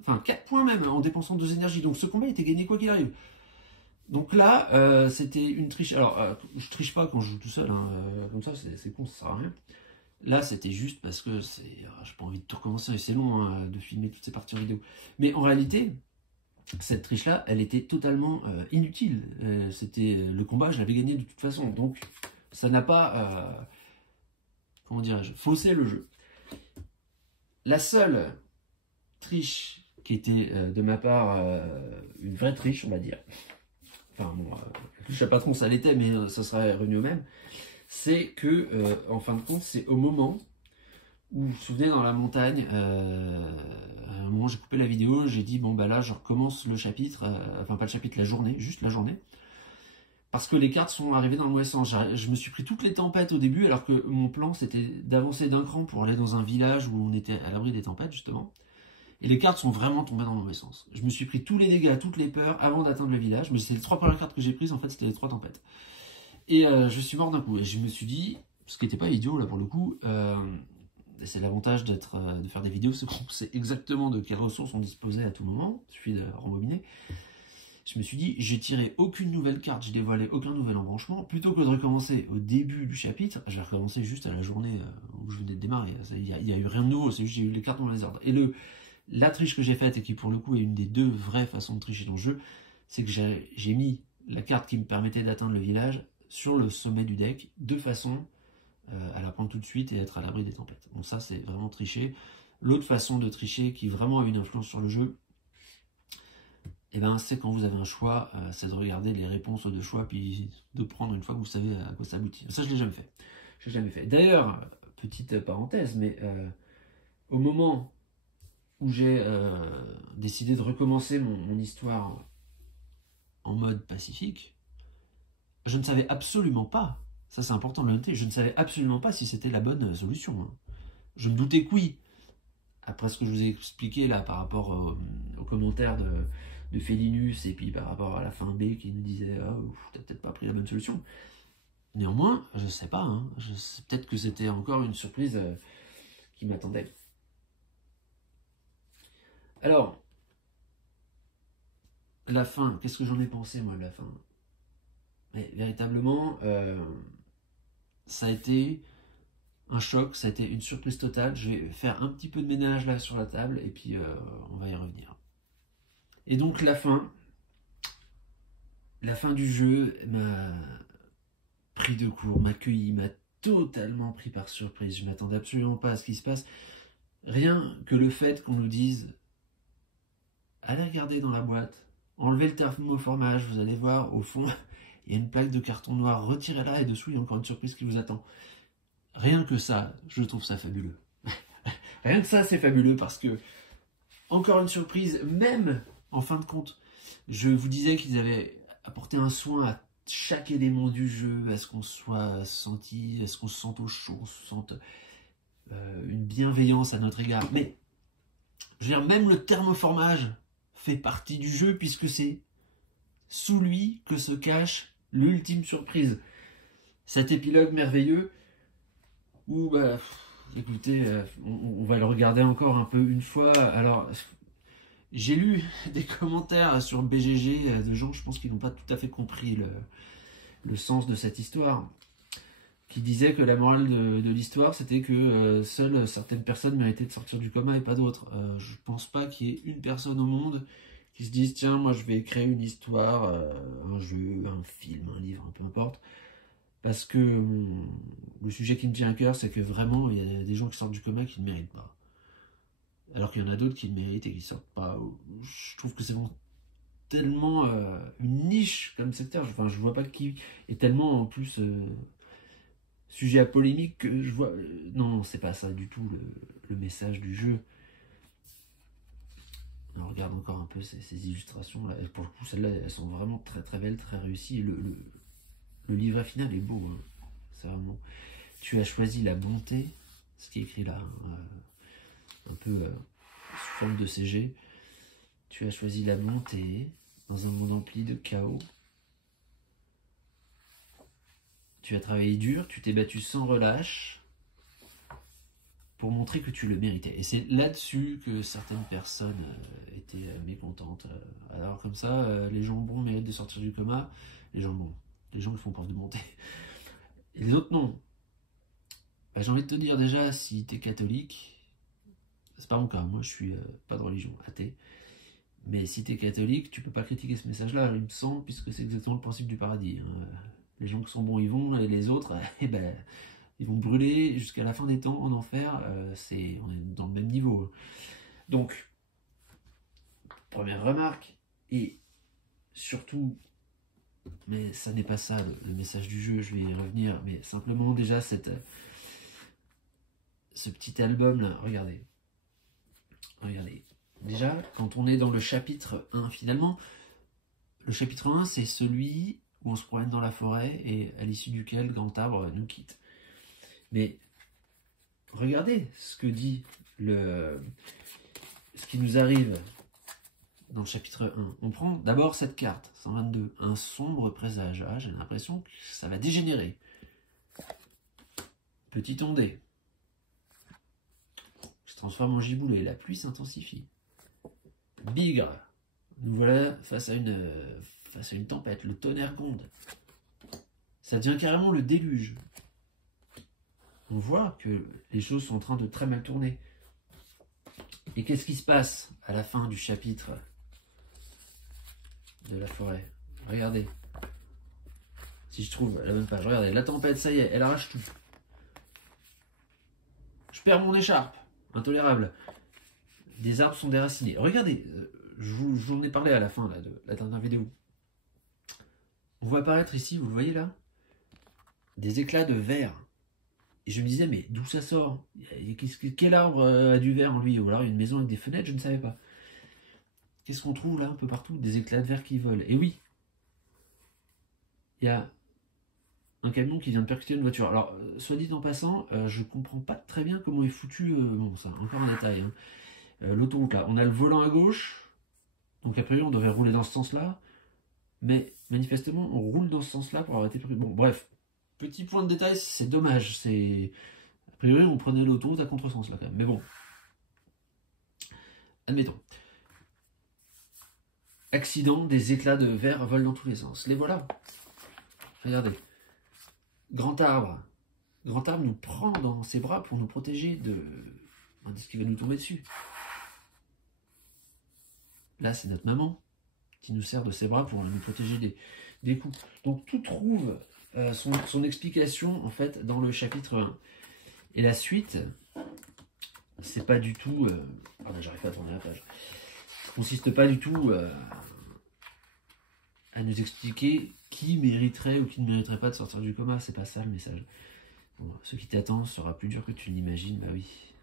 Enfin 4 points même en dépensant 2 énergies. Donc ce combat était gagné quoi qu'il arrive. Donc là, c'était une triche. Alors, je triche pas quand je joue tout seul. Comme ça, c'est con, ça sert à rien. Là, c'était juste parce que j'ai pas envie de tout recommencer, et c'est long de filmer toutes ces parties en vidéo. Mais en réalité, cette triche-là, elle était totalement inutile. Le combat, je l'avais gagné de toute façon. Donc, ça n'a pas, comment dirais-je, faussé le jeu. La seule triche qui était de ma part une vraie triche, on va dire. Enfin bon, je sais pas trop ça l'était, mais ça serait revenu au même. C'est que, en fin de compte, c'est au moment où, vous vous souvenez, dans la montagne, à un moment j'ai coupé la vidéo, j'ai dit bon bah là je recommence le chapitre, enfin pas le chapitre, la journée, juste la journée. Parce que les cartes sont arrivées dans le mauvais sens. Je me suis pris toutes les tempêtes au début, alors que mon plan c'était d'avancer d'un cran pour aller dans un village où on était à l'abri des tempêtes, justement. Et les cartes sont vraiment tombées dans le mauvais sens. Je me suis pris tous les dégâts, toutes les peurs avant d'atteindre le village. Mais c'est les 3 premières cartes que j'ai prises, en fait, c'était les 3 tempêtes. Et je suis mort d'un coup. Et je me suis dit, ce qui n'était pas idiot là pour le coup, c'est l'avantage de faire des vidéos, c'est qu'on sait exactement de quelles ressources on disposait à tout moment. Il suffit de rembobiner. Je me suis dit, j'ai tiré aucune nouvelle carte, j'ai dévoilé aucun nouvel embranchement. Plutôt que de recommencer au début du chapitre, je vais recommencer juste à la journée où je venais de démarrer. Il n'y a eu rien de nouveau, c'est juste j'ai eu les cartes dans les ordres. Et la triche que j'ai faite, et qui pour le coup est une des 2 vraies façons de tricher dans le jeu, c'est que j'ai mis la carte qui me permettait d'atteindre le village sur le sommet du deck, de façon à la prendre tout de suite et être à l'abri des tempêtes. Bon, ça c'est vraiment tricher. L'autre façon de tricher qui vraiment a une influence sur le jeu, eh ben, c'est quand vous avez un choix, c'est de regarder les réponses aux 2 choix, puis de prendre une fois que vous savez à quoi ça aboutit. Ça je l'ai jamais fait. Je l'ai jamais fait. D'ailleurs, petite parenthèse, mais au moment où j'ai décidé de recommencer mon histoire en mode pacifique, je ne savais absolument pas, ça c'est important de le noter, je ne savais absolument pas si c'était la bonne solution. Hein. Je me doutais que oui. Après ce que je vous ai expliqué là par rapport aux commentaires de Félinus et puis par rapport à la fin B qui nous disait oh, t'as peut-être pas pris la bonne solution. Néanmoins, je sais pas, hein, peut-être que c'était encore une surprise qui m'attendait. Alors, la fin, qu'est-ce que j'en ai pensé moi de la fin? Mais véritablement, ça a été un choc, ça a été une surprise totale. Je vais faire un petit peu de ménage là sur la table et puis on va y revenir. Et donc la fin du jeu m'a pris de court, m'a accueilli, m'a totalement pris par surprise. Je m'attendais absolument pas à ce qui se passe. Rien que le fait qu'on nous dise allez regarder dans la boîte, enlevez le thermoformage, vous allez voir au fond il y a une plaque de carton noir, retirez-la et dessous il y a encore une surprise qui vous attend. Rien que ça, je trouve ça fabuleux. Rien que ça, c'est fabuleux parce que, encore une surprise, même en fin de compte, je vous disais qu'ils avaient apporté un soin à chaque élément du jeu, à ce qu'on soit senti, à ce qu'on se sente au chaud, on se sente une bienveillance à notre égard. Mais, je veux dire, même le thermoformage fait partie du jeu puisque c'est sous lui que se cache l'ultime surprise. Cet épilogue merveilleux où, bah, écoutez, on va le regarder encore un peu une fois. Alors, j'ai lu des commentaires sur BGG de gens, je pense, qui n'ont pas tout à fait compris le sens de cette histoire, qui disaient que la morale de l'histoire, c'était que seules certaines personnes méritaient de sortir du coma et pas d'autres. Je pense pas qu'il y ait une personne au monde qui se dise, tiens, moi je vais créer une histoire, un jeu, un film, un livre, peu importe, parce que le sujet qui me tient à cœur, c'est que vraiment, il y a des gens qui sortent du coma qui ne méritent pas. Alors qu'il y en a d'autres qui le méritent et qui ne sortent pas. Je trouve que c'est vraiment tellement une niche comme secteur. Enfin, je vois pas qui est tellement en plus sujet à polémique que je vois. Non, c'est pas ça du tout le message du jeu. On regarde encore un peu ces illustrations là. Et pour le coup, celles-là, elles sont vraiment très très belles, très réussies. Et le livret final est beau. Hein. C'est vraiment. Tu as choisi la bonté, ce qui est écrit là, hein, un peu sous forme de CG. Tu as choisi la bonté dans un monde empli de chaos. Tu as travaillé dur, tu t'es battu sans relâche pour montrer que tu le méritais. Et c'est là-dessus que certaines personnes étaient mécontentes. Alors comme ça, les gens bons méritent de sortir du coma. Les gens bons, les gens qui font preuve de bonté. Et les autres non. Bah, j'ai envie de te dire déjà, si t'es catholique, c'est pas mon cas, moi je suis pas de religion, athée. Mais si t'es catholique, tu peux pas critiquer ce message-là, il me semble, puisque c'est exactement le principe du paradis. Hein. Les gens qui sont bons, ils vont, et les autres, eh ben, Ils vont brûler jusqu'à la fin des temps en enfer. On est dans le même niveau. Donc, première remarque, et surtout, mais ça n'est pas ça le message du jeu, je vais y revenir, mais simplement déjà ce petit album là, regardez. Déjà, quand on est dans le chapitre 1, finalement, le chapitre 1, c'est celui où on se promène dans la forêt et à l'issue duquel Grand Arbre nous quitte. Mais regardez ce que dit ce qui nous arrive dans le chapitre 1. On prend d'abord cette carte, 122, un sombre présage. Ah, j'ai l'impression que ça va dégénérer. Petit ondée se transforme en giboulée, la pluie s'intensifie. Bigre, nous voilà face à une tempête, le tonnerre gronde. Ça devient carrément le déluge. On voit que les choses sont en train de très mal tourner. Et qu'est-ce qui se passe à la fin du chapitre de la forêt? Regardez. Si je trouve la même page, regardez, la tempête, ça y est, elle arrache tout. Je perds mon écharpe, intolérable. Des arbres sont déracinés. Regardez, je vous en ai parlé à la fin là, de la dernière vidéo. On voit apparaître ici, vous le voyez là, des éclats de verre. Et je me disais, mais d'où ça sort? Quel arbre a du verre en lui? Ou alors une maison avec des fenêtres, je ne savais pas. Qu'est-ce qu'on trouve là un peu partout? Des éclats de verre qui volent. Et oui, il y a un camion qui vient de percuter une voiture. Alors, soit dit en passant, je comprends pas très bien comment est foutu, bon ça, encore un détail, hein. L'autoroute là, on a le volant à gauche, donc a priori on devrait rouler dans ce sens-là, mais manifestement on roule dans ce sens-là pour arrêter le... Bon bref, petit point de détail, c'est dommage, a priori on prenait l'autoroute à contresens là quand même, mais bon, admettons. Accident, des éclats de verre volent dans tous les sens, les voilà, regardez. Grand arbre nous prend dans ses bras pour nous protéger de ce qui va nous tomber dessus. Là, c'est notre maman qui nous sert de ses bras pour nous protéger des coups. Donc, tout trouve son explication, en fait, dans le chapitre 1. Et la suite, c'est pas du tout... Oh là, j'arrive pas à tourner la page. Ça consiste pas du tout à nous expliquer qui mériterait ou qui ne mériterait pas de sortir du coma. C'est pas ça, le message. Bon, ce qui t'attend sera plus dur que tu l'imagines. Bah oui.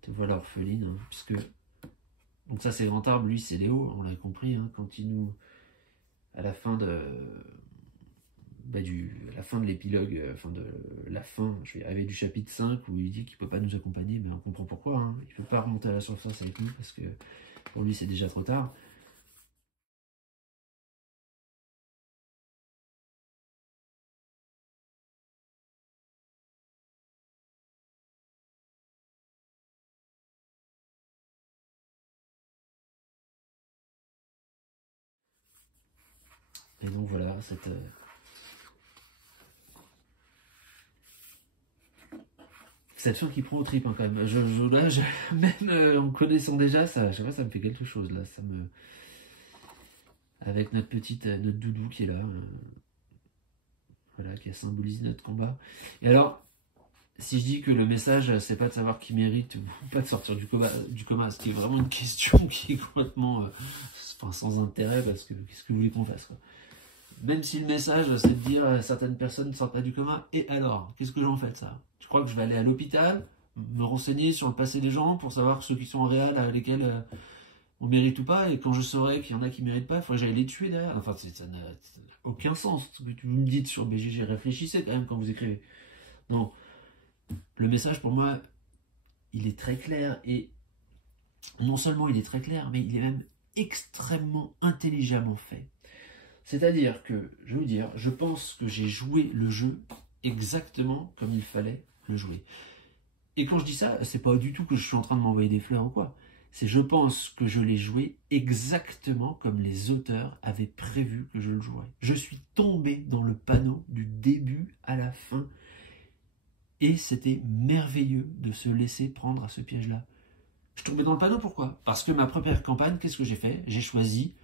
Te voilà orpheline, hein, puisque... Donc ça c'est Grand Arbre, lui c'est Léo, on l'a compris, hein, quand il nous... À la fin de... à la fin de l'épilogue, je vais arriver du chapitre 5 où il dit qu'il ne peut pas nous accompagner, mais on comprend pourquoi, hein. Il ne peut pas remonter à la surface avec nous parce que pour lui c'est déjà trop tard. Et donc voilà, cette fin qui prend au trip, hein, quand même. Même en connaissant déjà, ça, je sais pas, ça me fait quelque chose là. Avec notre doudou qui est là, voilà, qui symbolise notre combat. Et alors, si je dis que le message, c'est pas de savoir qui mérite ou pas de sortir du coma, ce qui est vraiment une question qui est complètement sans intérêt, parce que qu'est-ce que vous voulez qu'on fasse, quoi. Même si le message, c'est de dire certaines personnes ne sortent pas du coma, et alors, qu'est-ce que j'en fais de ça? Je crois que je vais aller à l'hôpital, me renseigner sur le passé des gens pour savoir ceux qui sont en réel, à lesquels on mérite ou pas, et quand je saurai qu'il y en a qui méritent pas, il faudrait que j'aille les tuer derrière. Enfin, ça n'a aucun sens ce que vous me dites sur BGG. Réfléchissez quand même quand vous écrivez. Non. Le message, pour moi, il est très clair, et non seulement il est très clair, mais il est même extrêmement intelligemment fait. C'est-à-dire que, je vais vous dire, je pense que j'ai joué le jeu exactement comme il fallait le jouer. Et quand je dis ça, c'est pas du tout que je suis en train de m'envoyer des fleurs ou quoi. C'est je pense que je l'ai joué exactement comme les auteurs avaient prévu que je le jouerais. Je suis tombé dans le panneau du début à la fin. Et c'était merveilleux de se laisser prendre à ce piège-là. Je tombais dans le panneau, pourquoi? Parce que ma première campagne, qu'est-ce que j'ai fait? J'ai choisi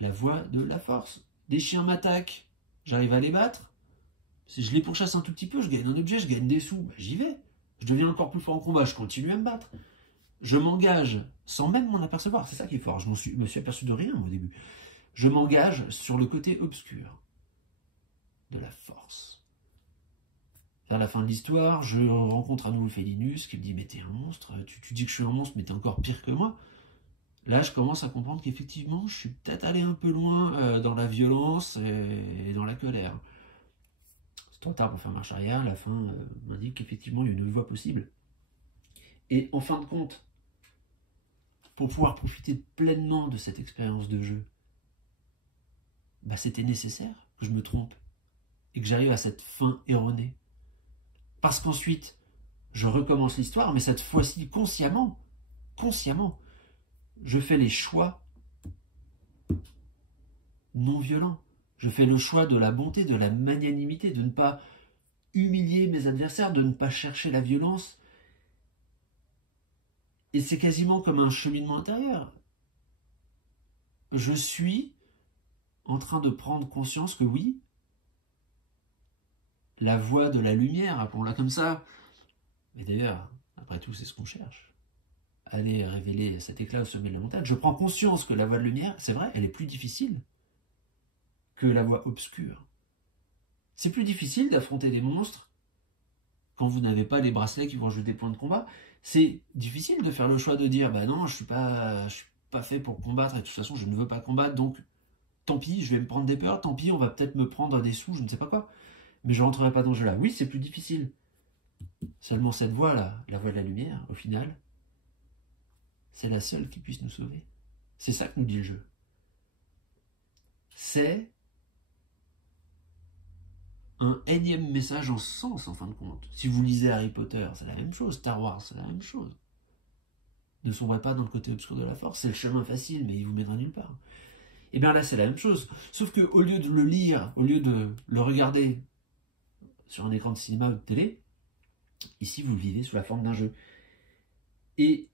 la voie de la force. Des chiens m'attaquent, j'arrive à les battre. Si je les pourchasse un tout petit peu, je gagne un objet, je gagne des sous, bah, j'y vais. Je deviens encore plus fort en combat, je continue à me battre. Je m'engage sans même m'en apercevoir. C'est ça qui est fort. Je me suis aperçu de rien au début. Je m'engage sur le côté obscur de la force. Vers la fin de l'histoire, je rencontre à nouveau Félinus qui me dit « Mais t'es un monstre, tu dis que je suis un monstre, mais t'es encore pire que moi ». Là, je commence à comprendre qu'effectivement, je suis peut-être allé un peu loin dans la violence et dans la colère. C'est trop tard pour faire marche arrière. La fin m'indique qu'effectivement, il y a une voie possible. Et en fin de compte, pour pouvoir profiter pleinement de cette expérience de jeu, bah, c'était nécessaire que je me trompe et que j'arrive à cette fin erronée. Parce qu'ensuite, je recommence l'histoire, mais cette fois-ci consciemment, je fais les choix non violents. Je fais le choix de la bonté, de la magnanimité, de ne pas humilier mes adversaires, de ne pas chercher la violence. Et c'est quasiment comme un cheminement intérieur. Je suis en train de prendre conscience que oui, la voie de la lumière, appelons-la comme ça, mais d'ailleurs, après tout, c'est ce qu'on cherche. Aller révéler cet éclat au sommet de la montagne. Je prends conscience que la voie de lumière, c'est vrai, elle est plus difficile que la voie obscure. C'est plus difficile d'affronter des monstres quand vous n'avez pas les bracelets qui vont ajouter des points de combat. C'est difficile de faire le choix de dire bah non, je suis pas fait pour combattre et de toute façon je ne veux pas combattre, donc tant pis, je vais me prendre des peurs, tant pis, on va peut-être me prendre des sous, je ne sais pas quoi, mais je rentrerai pas dans ce jeu-là. Oui, c'est plus difficile. Seulement cette voie-là, la voie de la lumière, au final, c'est la seule qui puisse nous sauver. C'est ça que nous dit le jeu. C'est un énième message en sens, en fin de compte. Si vous lisez Harry Potter, c'est la même chose. Star Wars, c'est la même chose. Ne sombrez pas dans le côté obscur de la force. C'est le chemin facile, mais il vous mènera nulle part. Et bien là, c'est la même chose. Sauf qu'au lieu de le lire, au lieu de le regarder sur un écran de cinéma ou de télé, ici, vous le vivez sous la forme d'un jeu. Et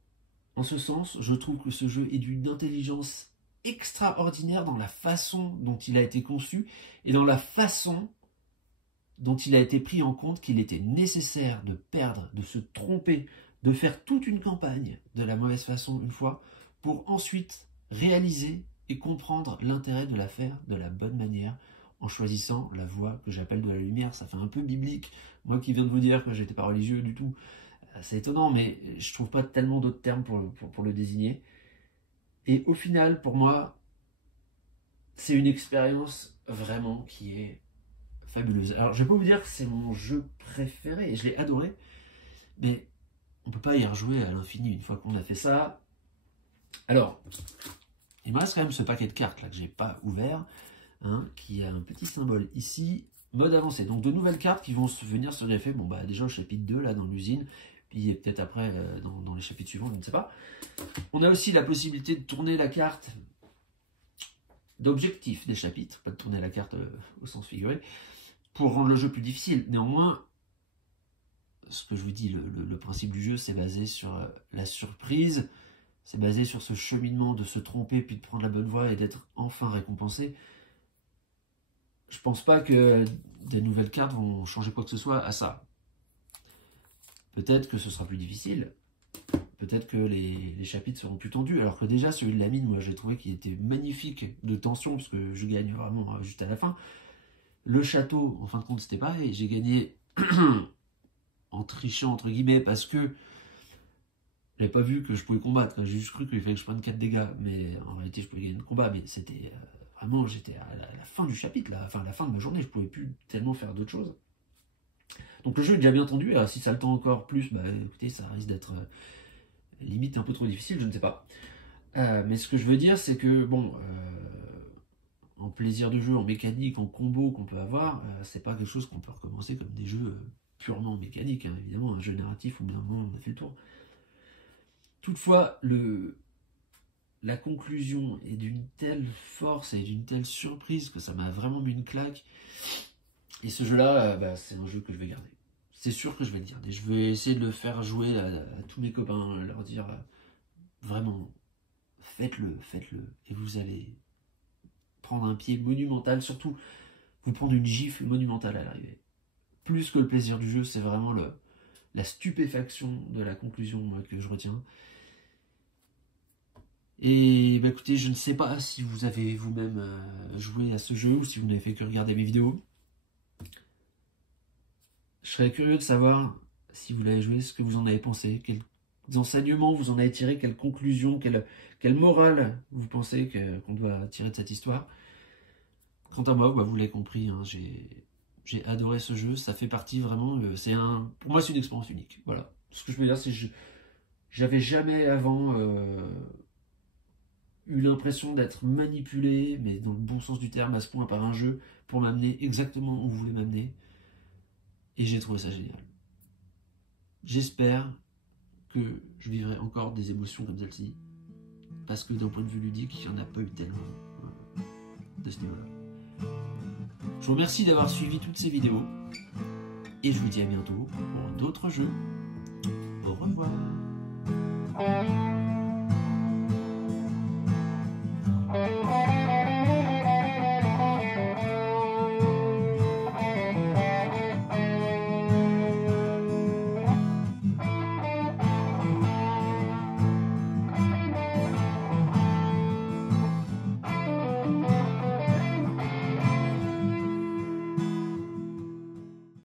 en ce sens, je trouve que ce jeu est d'une intelligence extraordinaire dans la façon dont il a été conçu et dans la façon dont il a été pris en compte qu'il était nécessaire de perdre, de se tromper, de faire toute une campagne de la mauvaise façon une fois, pour ensuite réaliser et comprendre l'intérêt de la faire de la bonne manière, en choisissant la voie que j'appelle de la lumière. Ça fait un peu biblique, moi qui viens de vous dire que j'étais pas religieux du tout, c'est étonnant, mais je trouve pas tellement d'autres termes pour le désigner. Et au final, pour moi, c'est une expérience vraiment qui est fabuleuse. Alors, je vais pas vous dire que c'est mon jeu préféré, et je l'ai adoré, mais on peut pas y rejouer à l'infini une fois qu'on a fait ça. Alors, il me reste quand même ce paquet de cartes là que j'ai pas ouvert, hein, qui a un petit symbole ici, mode avancé. Donc de nouvelles cartes qui vont venir se greffer, bon bah déjà au chapitre 2 là dans l'usine, puis peut-être après dans les chapitres suivants, je ne sais pas. On a aussi la possibilité de tourner la carte d'objectif des chapitres, pas de tourner la carte au sens figuré, pour rendre le jeu plus difficile. Néanmoins, ce que je vous dis, le principe du jeu, c'est basé sur la surprise, c'est basé sur ce cheminement de se tromper, puis de prendre la bonne voie et d'être enfin récompensé. Je pense pas que des nouvelles cartes vont changer quoi que ce soit à ça. Peut-être que ce sera plus difficile, peut-être que les chapitres seront plus tendus, alors que déjà celui de la mine, moi j'ai trouvé qu'il était magnifique de tension, parce que je gagne vraiment juste à la fin. Le château, en fin de compte, c'était pareil, j'ai gagné en trichant entre guillemets, parce que j'avais pas vu que je pouvais combattre, j'ai juste cru qu'il fallait que je prenne 4 dégâts, mais en réalité je pouvais gagner le combat, mais c'était vraiment, j'étais à la fin du chapitre, la fin de ma journée, je pouvais plus tellement faire d'autres choses. Donc le jeu est déjà bien tendu, alors si ça le tend encore plus, bah écoutez, ça risque d'être limite un peu trop difficile, je ne sais pas. Mais ce que je veux dire, c'est que, bon, en plaisir de jeu, en mécanique, en combo qu'on peut avoir, c'est pas quelque chose qu'on peut recommencer comme des jeux purement mécaniques, hein, évidemment, un jeu narratif où bien on a fait le tour. Toutefois, la conclusion est d'une telle force et d'une telle surprise que ça m'a vraiment mis une claque. Et ce jeu-là, c'est un jeu que je vais garder. C'est sûr que je vais le garder. Je vais essayer de le faire jouer à tous mes copains, leur dire vraiment, faites-le, et vous allez prendre un pied monumental, surtout vous prendre une gifle monumentale à l'arrivée. plus que le plaisir du jeu, c'est vraiment la stupéfaction de la conclusion que je retiens. Et bah écoutez, je ne sais pas si vous avez vous-même joué à ce jeu ou si vous n'avez fait que regarder mes vidéos. Je serais curieux de savoir, si vous l'avez joué, ce que vous en avez pensé, quels enseignements vous en avez tiré, quelles conclusions, quelle morale vous pensez qu'on doit tirer de cette histoire. Quant à moi, bah, vous l'avez compris, hein, j'ai adoré ce jeu, ça fait partie vraiment, pour moi c'est une expérience unique. Voilà, ce que je veux dire, c'est que j'avais jamais avant eu l'impression d'être manipulé, mais dans le bon sens du terme, à ce point par un jeu, pour m'amener exactement où vous voulez m'amener. Et j'ai trouvé ça génial. J'espère que je vivrai encore des émotions comme celle-ci, parce que d'un point de vue ludique, il n'y en a pas eu tellement de ce niveau-là. Je vous remercie d'avoir suivi toutes ces vidéos, et je vous dis à bientôt pour d'autres jeux. Au revoir.